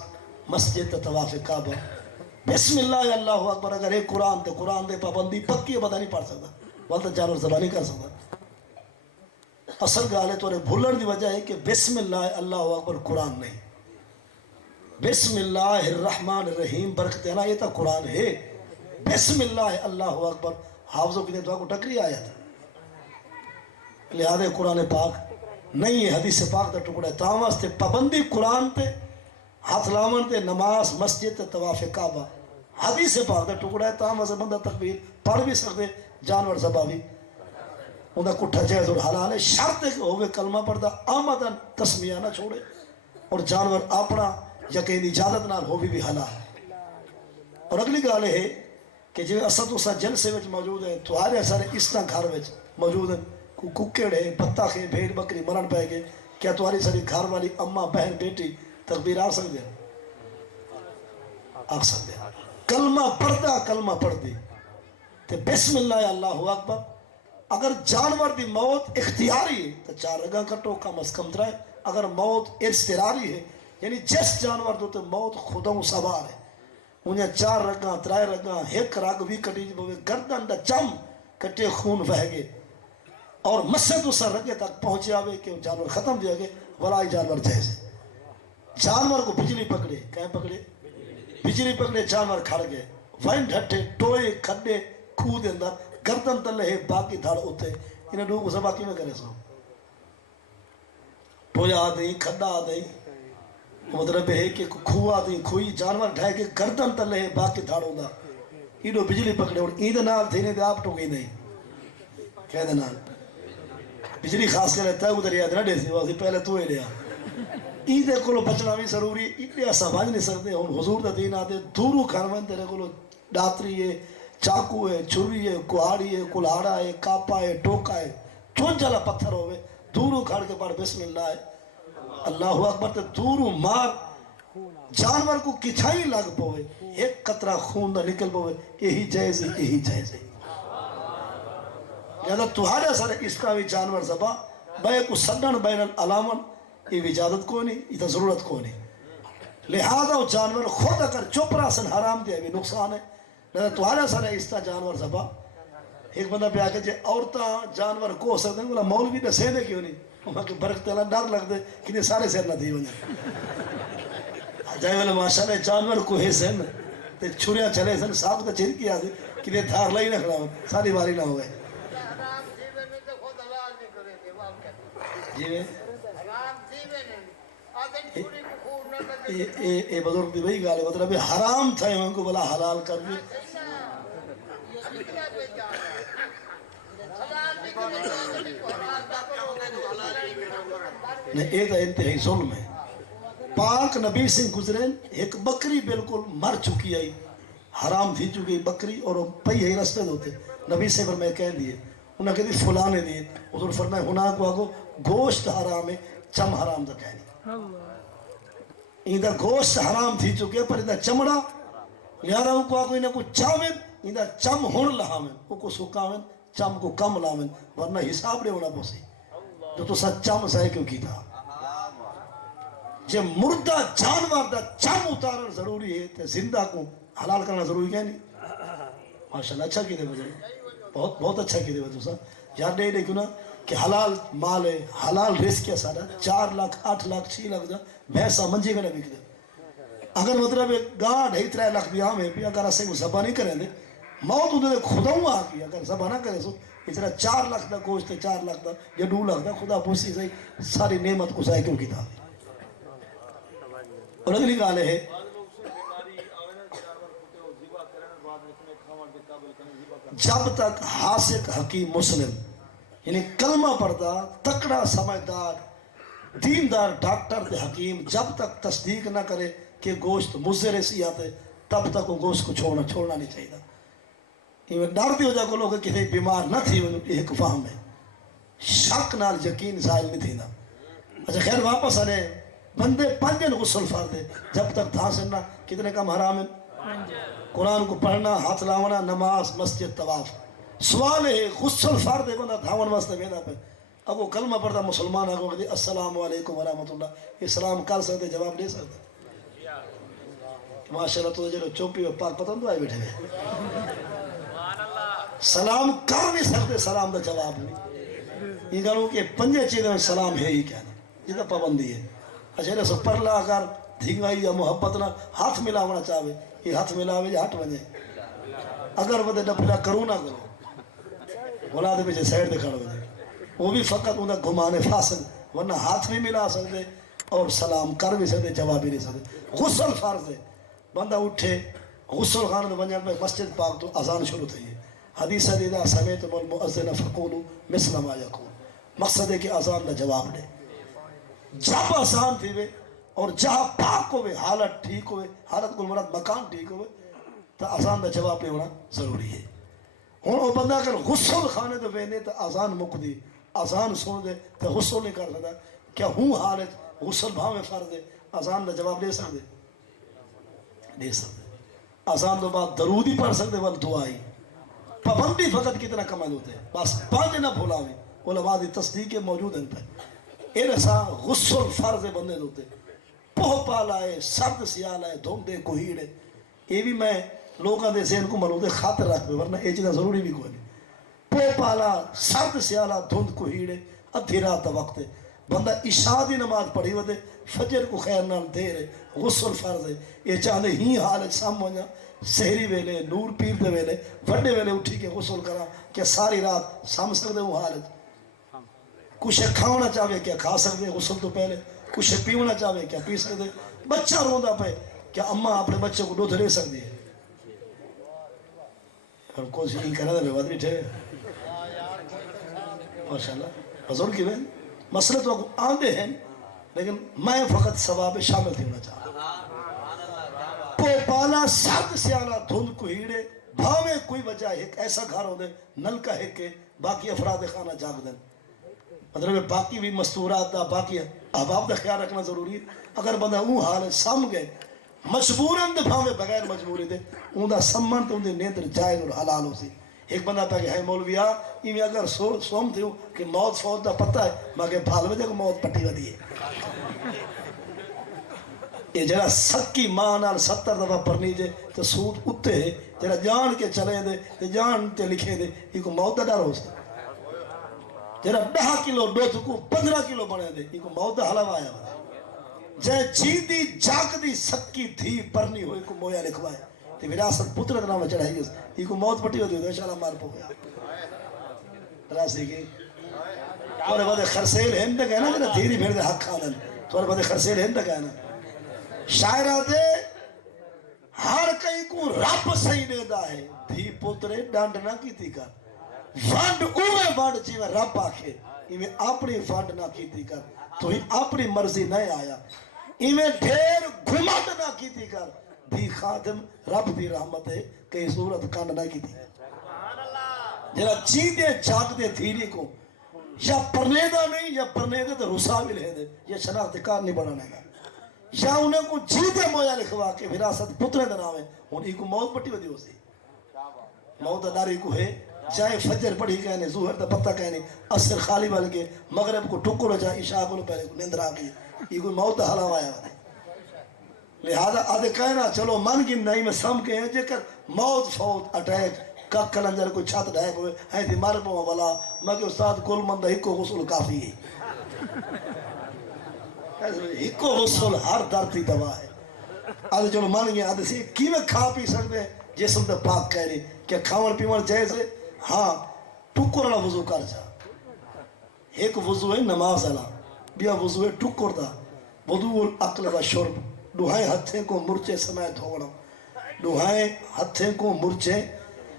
مسجد طواف کعبہ، بسم اللہ اللہ اکبر۔ اگر ایک قرآن دے پابندی پکی ہے، بتا نہیں پڑھ سکتا، بولتا جانور ذبح نہیں کر سکتا۔ اصل گال ہے تو بھولن دی وجہ ہے کہ بسم اللہ اللہ اکبر قرآن نہیں، بسم اللہ الرحمن الرحیم برکت اللہ یہ تو قرآن ہے، بسم اللہ اللہ اکبر حافظوں کی دعا کو ٹکری آیا تھا۔ لہذا قرآن پاک نہیں ہے، حدیث پاک دا ٹکڑا ہے، تاں واسطے پابندی قرآن تے، ہاتھ لاون تے، نماز، مسجد تے، طواف کعبہ، حدیث پاک دا ٹکڑا ہے، تاں واسطے بندہ تکبیر پڑھ بھی سکتے، جانور ذبح بھی ان کا کٹھا جائز اور حلال ہے، شرط ہے کہ ہوئے کلمہ پڑھتا آمدن تسمیہ نہ چھوڑے، اور جانور اپنا یقین اجازت نال ہو بھی حلال ہے۔ اور اگلی گال ہے کہ جو اسد اسا جلسے وچ موجود ہیں تو آرے سارے اس طرح گھر وچ موجود ہیں، کوئی ککڑ ہے، بطخ ہے، بھیڑ بکری مرن پائے گے، کیا تمہاری ساری گھر والی اماں بہن بیٹی تکبیر آ سکتے ہیں؟ آ سکتے ہیں، کلمہ پڑھتا کلمہ پڑھ دی تے بسم اللہ اللہ اکبر۔ اگر جانور دی موت اختیاری ہے تو 4 رگاں کٹو، کم از کم 3۔ اگر موت اضطراری ہے یعنی جس جانور تو موت خودوں سوار ہے انہیں 4 رگاں 3 رگاں 1 رگ بھی کٹی جائے، گردن دا چم کٹے خون بہے گے اور مسجد اس رگے تک پہنچ جاوے کہ جانور ختم دیا گئے، ولائی جانور جیسے جانور کو بجلی پکڑے، کہیں پکڑے؟ بجلی پکڑے، جانور کھڑ گئے، وائن ڈھٹے، ٹوئے، کھڈے، کھو دے اندر، گردن تلے ہے، باقی دھڑ ہوتے، انہیں لوگ ذبح کی میں کرے سو؟ ٹویا آدھیں، کھڈا آدھیں، مطلب ہے کہ کھو آدھیں، کھوئی جانور ڈھائے کے گردن تلے ہے، باقی دھڑ ہوتا، انہوں بجلی پکڑے، اور ایدھ نال تھینے دے آپ ٹوکی نہیں، کہہ دے نال بجلی خاص کر رہتا ہے ادھر یاد نہ دے سی، واضح پہلے تو ہی لیا ایدھے کو بچنا بھی ضروری ہے، ایدھے سمجھ نہیں سکتے، ہم حضور دا دین آتے دورو کھانوان تیرے کو ڈاتری ہے، چاکو ہے، چھری ہے، کہاڑی ہے، کلہاڑا ہے، کاپا ہے، ٹوکا ہے، چون جالا پتھر ہوئے، دورو کھاڑ کے پاڑ بسم اللہ ہے اللہ اکبر تے دورو مار جانور کو کچھائی لگ پوئے، 1 قطرہ خون دا نکل پوئے، یہی جائز ہے، یہی جائز ہے۔ لہذا تہارے سارے اس کا بھی جانور ذبح بے کو سڈن بین العلامن یہ اجازت کو نہیں، یہ ضرورت کو نہیں۔ لہذا وہ جانور خود اگر چپ رہا سن حرام دیا بھی نقصان ہے، لہذا تہارے سارے اس کا جانور ذبح۔ ایک بندہ پہ آکے جے عورتاں جانور کو ہو سکتے ہیں، بولا مولوی نے سہ دے کیوں نہیں؟ وہاں کے برکتے اللہ ڈر لگ دے کہ یہ سارے سیر نہ دی ہونے جائے والا ماشاءاللہ جانور کو ہے سن تے چھریاں چلے سن صاحب تا چھرکی آدھے کہ یہ دھار لائی نہ کھڑا ہو ساری باری نہ ہوئے جی میں اے بزرگ دی بھئی گالے مطلب حرام تھا ہم کو بلا حلال کر بھی نہیں اے تا انتہائی ظلم ہے پاک نبی سے گزرے ایک بکری بالکل مر چکی آئی حرام تھی چکی بکری اور پئی ہے رستے ہوتے نبی سے پر میں کہہ دیے انہیں کہہ دی فلاں نے دیے حضور فرمائے ہونا کو آگو گوشت حرام ہے چم حرام دا کہہ دی ایندہ گوشت حرام تھی چکے پر ایندہ چمڑا لہذا ان کو آگو انہیں کو چاویں ایندہ چم ہون لہاویں ان کو سکاویں چم کو کم لاویں ورنہ حساب رہے ہونا پوسی جو تو سچ چم سائے کیوں کی تھا جے مردہ جانور دا چم اتارن ضروری ہے تو زندہ کو حلال کرنا ضروری ہے نہیں ماشاءاللہ اچھا کی دے بجے بہت اچھا کی دے بجے صاحب یاد نہیں دیکھو نا کہ حلال مال ہے حلال رزق ہے سارا 4 لاکھ 8 لاکھ 6 لاکھ دا بھیسا منجی میں بک دے اگر مطلب گاں 2.5 لاکھ بھی عام ہے بھی اگر اسے کو ذبح نہیں کریں دے موت ادھے خدا ہوں آ کی اگر ذبح نہ کرے سو اتنا 4 لاکھ دا گوشت 4 لاکھ دا یا 2 لاکھ دا خدا پوسی صحیح ساری نعمت کو ضائع کیوں کی تھا اور اگلی گال ہے جب تک حاسق حکیم مسلم یعنی کلمہ پڑھتا تکڑا سمجھدار دیندار ڈاکٹر تے حکیم جب تک تصدیق نہ کرے کہ گوشت مضر سی آتے تب تک وہ گوشت کو چھوڑنا نہیں چاہیے یہ ڈر دی ہو جا کو لوگ کسی بیمار نہ تھی ایک فہم ہے شک نال یقین ظاہر نہیں تھی نا اچھا خیر واپس آنے بندے 5 غسل فرض ہے جب تک تھا سننا کتنے کم حرام ہے قرآن کو پڑھنا ہاتھ لاونا نماز مسجد طواف سوال ہے غسل فرض ہے بندہ دھاون واسطے بیدا پہ اب وہ کلمہ پڑھتا مسلمان آگو کہ السلام علیکم ورحمۃ اللہ اسلام کر سکتے جواب دے سکتے ماشاءاللہ تو جو چوپی و پاک پتن تو آئے بیٹھے ہوئے سلام کر بھی سکتے سلام دا جواب نہیں یہ کہوں کہ 5 چیزیں میں سلام ہے ہی کہنا یہ تو پابندی ہے اچھا سو پرلا اگر دھینگائی یا محبت نہ ہاتھ ملاونا چاہے یہ ہاتھ ملاوے یا ہٹ بنے اگر وہ ڈپلا کرو نہ کرو بولا دے پیچھے سائڈ دکھاڑ بنے وہ بھی فقط انہیں گھمانے فاصل ورنہ ہاتھ بھی ملا سکتے اور سلام کر بھی سکتے جواب بھی نہیں سکتے غسل فرض ہے بندہ اٹھے غسل خان میں بنجان میں مسجد پاک تو اذان شروع تھی ہے حدیث دیدہ سمیتم المؤذن فقولوا مثل ما یقول مقصد ہے کہ اذان دا جواب دے جب آسان تھی وے اور جہاں پاک ہوئے حالت ٹھیک ہوئے حالت کو مراد مکان ٹھیک ہوئے تو آسان دا جواب پہ ہونا ضروری ہے ہوں وہ بندہ اگر غسل خانے تو وینے تو آسان مک دی آسان سن دے تو غسل نہیں کر سکتا کیا ہوں حالت غسل بھاوے فرض دے آسان دا جواب دے سکتے آسان تو بعد درود ہی پڑھ سکتے بل دعائی پابندی فقط کتنا کمال ہوتے ہیں بس 5 نہ بھولاویں علماء دی تصدیق موجود ہیں پہ ایسا غسل فرض بندے ہوتے پوہ پالا ہے سرد سیال ہے دھوندے کوہیڑے یہ بھی میں لوگوں دے ذہن کو ملو دے خاطر رکھ پہ ورنہ یہ چیزیں ضروری بھی کوئی نہیں پوہ پالا سرد سیالہ دھند کوہیڑے ادھی رات وقت ہے بندہ عشاء دی نماز پڑھی ہوتے فجر کو خیر نال دیر ہے غسل فرض ہے یہ چاہتے ہی حالت سامنے سہری ویلے نور پیر دے ویلے وڈے ویلے اٹھی کے غسل کرا کہ ساری رات سام سکتے وہ حالت کچھ کھانا چاہے کیا کھا سکتے غسل تو پہلے کچھ پیونا چاہے کیا پی سکتے بچہ روندا پہ کیا اماں اپنے بچے کو دودھ لے سکتی ہے اور کوشش نہیں کرنا تھا بات بیٹھے ماشاءاللہ بزرگ کی بہن مسئلے تو آندے ہیں لیکن میں فقط ثواب شامل تھی ہونا چاہتا پو پالا سات سیالہ دھند کو ہیڑے بھاوے کوئی وجہ ایک ایسا گھر ہو دے نل کا ہے کہ باقی افراد خانہ جاگ دیں مطلب باقی بھی مستورات دا باقی احباب دا خیال رکھنا ضروری ہے اگر بندہ اون حال سم گئے مجبوراً دے بھاوے بغیر مجبوری دے اون دا سمن تو ان دے نیندر جائز اور حلال ہو سی ایک بندہ پہ کہ ہے مولویا میں اگر سوم تھی ہوں کہ موت فوت دا پتہ ہے مگر بھال وجہ کو موت پٹی ودی ہے یہ جڑا سکی ماں نال 70 دفعہ پڑھنی جے تو سود اتے ہے جڑا جان کے چلے دے تے جان تے لکھے دے یہ کو موت دا ڈر ہو سی جڑا 10 کلو دودھ کو 15 کلو بنے دے یہ کو موت دا حلوہ آیا ہوا جے جیدی جاگ دی سکی تھی پرنی ہوئی کو مویا لکھوائے تے وراثت پتر نام چڑھائی گئی یہ کو موت پٹی ہوتی ہے انشاءاللہ مار پو گیا راسی کی تھوڑے بعد خرسیل ہند تک ہے نا جنہا دھیری بھیڑ دے حق کھانن تھوڑے بعد خرسیل ہند تک ہے نا شاعرہ دے ہر کئی کو رب صحیح دے دا ہے دھی پترے ڈانڈ نہ کیتی کر وانڈ اوے وانڈ جیوے رب آکھے میں اپنی فانڈ نہ کیتی کر تو ہی اپنی مرضی نہیں آیا ایویں ڈھیر گھمت نہ کیتی کر دی خادم رب دی رحمت ہے کئی صورت کانڈ نہ کیتی جرا چیدے جاگ دے دھیری کو یا پرنیدہ نہیں یا پرنیدہ تو رسا بھی لے دے یا شناخت کار نہیں بڑھانے گا یا انہیں کو جیدے مویا لکھوا کے وراثت پترے دناوے انہیں کو موت پٹی ودی ہو سی موت داری کو ہے چاہے فجر پڑھی کہنے ظہر دا پتہ کہنے عصر خالی بل کے مغرب کو ٹکر ہو جائے عشاء کو پہلے کو نندر آگئی یہ کوئی موت حلاوہ آیا ہوتا ہے لہذا آدھے کہنا چلو من کی نہیں میں سم کے ہیں جے کر موت فوت اٹیک کک کلنجر کوئی چھت ڈھائے ہوئے ہیں تھی مار پوں والا مگر استاد کل مندہ ہکو غسل کافی ہے ہکو غسل ہر درد کی دوا ہے آدھے چلو من گیا آدھے سی کی میں کھا پی سکتے ہیں جسم تے پاک کہہ رہی کہ کھاون پیون جیسے ہاں ٹکر والا وضو کر جا ایک وضو ہے نماز والا بیا وضو ہے ٹکر دا وضو العقل دا شرب ڈوہائیں ہتھیں کو مرچے سمیت دھونا ڈوہائیں ہتھیں کو مرچے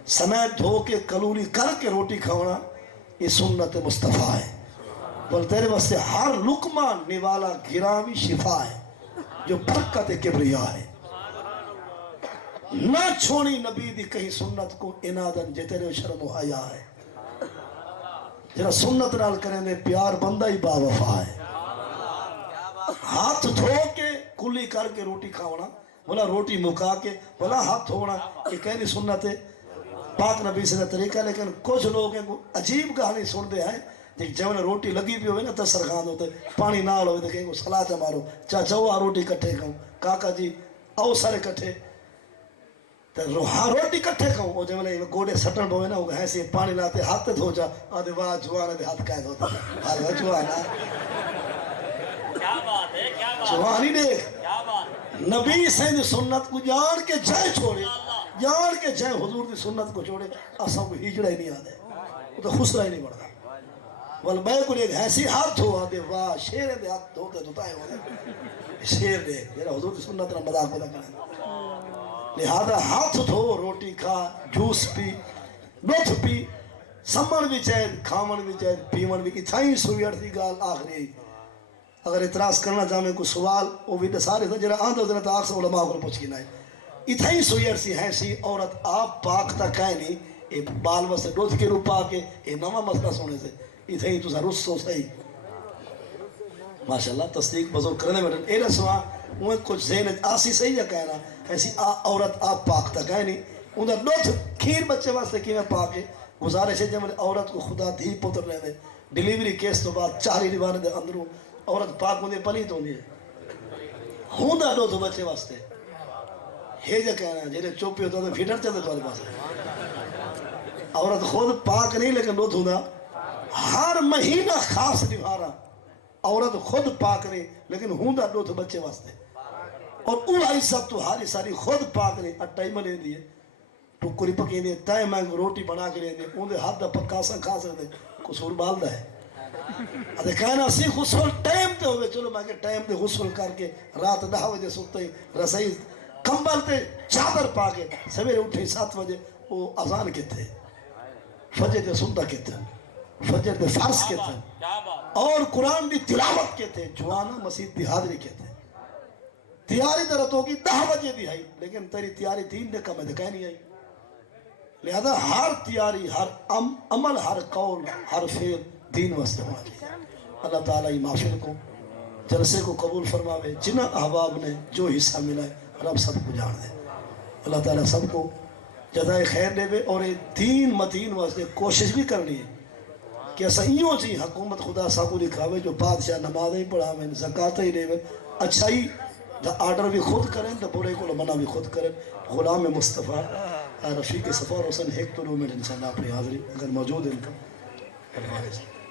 سمیت دھو کے کلوری کر کے روٹی کھاونا یہ سنت مصطفیٰ ہے بل تیرے واسطے ہر لقمہ نوالا گرامی شفا ہے جو برکت کبریا ہے نہ چھوڑی نبی دی کہیں سنت کو انادن جے تیرے شرم و حیا ہے جرا سنت نال کریں دے پیار بندہ ہی با وفا ہے ہاتھ دھو کے کلی کر کے روٹی کھاونا بولا روٹی مکا کے بولا ہاتھ دھونا یہ کہنی سنت ہے پاک نبی سے طریقہ لیکن کچھ لوگ ہیں عجیب کہانی سن دے ہیں جب نے روٹی لگی بھی ہوئے نا تسرخان ہوتے پانی نال ہوئے تو کہیں کو سلاچ مارو چاچا روٹی کٹھے کھاؤں کاکا جی آؤ سارے کٹھے ہاں روٹی کٹھے کھاؤں وہ جب نے گوڑے سٹن ہوئے نا وہ ایسے پانی لاتے ہاتھ دھو جا آدھے واہ جوان دے ہاتھ قید ہوتا ہے جوان جوانی دیکھ نبی سے سنت کو جان کے جائے چھوڑے جان کے جائے حضور دی سنت کو چھوڑے اساں کو ہجڑا ہی نہیں آدھے وہ تو خسرہ ہی نہیں بڑھتا والبے کو ایک ایسی ہاتھ دھو آدھے واہ شیر دے ہاتھ دھوتے دھوتائے ہوتے شیر دے میرا حضور دی سنت نہ مذاق پیدا کریں لہذا ہاتھ دھو روٹی کھا جوس پی دودھ پی سمن بھی چاہے کھامن بھی چاہے پیمن بھی اتھائی سویڑ تھی گال آخری اگر اعتراض کرنا چاہے کوئی سوال وہ بھی سارے تھا جرا آندھا ہوتا ہے آخر علماء کو پوچھ کی نہ ہے اتھائی سویڑ سی ہے سی عورت آپ پاک تک کہیں نہیں اے بال واسے دودھ کے روپا کے اے نواں مسئلہ سونے سے اتھائی تو سا رس سو صحیح ماشاءاللہ تصدیق بزرگ کرنے میں اے رسوا وہ کچھ ذہن آسی صحیح ہے کہنا ایسی عورت آپ پاک تک ہے نہیں انہیں دودھ کھیر بچے واسطے کی میں پاک ہے گزارش ہے جب عورت کو خدا دھی پتر رہے دے ڈیلیوری کیس تو بعد 4 دیوانے دے اندروں عورت پاک ہوندے پلیت ہوندی ہے ہوندہ دودھ بچے واسطے ہے جا کہنا جیرے چوپی ہوتا تو فیڈر چلتے تو پاس عورت خود پاک نہیں لیکن دودھ ہوندہ ہر مہینہ خاص نبھارا عورت خود پاک نہیں لیکن ہوندہ دودھ بچے واسطے اور اوہی سب تو ہاری ساری خود پاک نہیں اٹائی ملے دیئے ٹکری پکی دیئے تائے میں روٹی بنا کے لے دیئے اندھے ہاتھ دا پکا سا کھا سکتے قصور بالدہ ہے ادھے کہنا سی غسل ٹائم تے ہوئے چلو میں کہ ٹائم تے غسل کر کے رات 10 بجے سکتے ہی رسائی کمبل تے چادر پا کے سویرے اٹھے 7 بجے وہ اذان کے تھے فجر تے سنتا کے تھے فجر تے فرض کے تھے اور قرآن دی تلاوت کے تھے جوانا مسجد دی حاضری کے تھے تیاری درت ہوگی 10 بجے دی آئی لیکن تیری تیاری 3 دے کم ہے دکھائی نہیں آئی لہذا ہر تیاری ہر عمل ہر قول ہر فعل دین واسطے ہونا چاہیے اللہ تعالیٰ ہی محفل کو جلسے کو قبول فرماوے جنہ احباب نے جو حصہ ملا ہے رب سب کو جان دے اللہ تعالیٰ سب کو جزائے خیر دے وے اور دین مدین واسطے کوشش بھی کرنی ہے کہ ایسا ایوں جی حکومت خدا سا کو دکھاوے جو بادشاہ نمازیں ہی پڑھاویں زکاة ہی دے وے اچھائی دا آرڈر بھی خود کریں دا برے کو منع بھی خود کریں غلام مصطفیٰ رفیق سفار حسن ایک تو میں انشاءاللہ اپنی حاضری اگر موجود ہے ان کا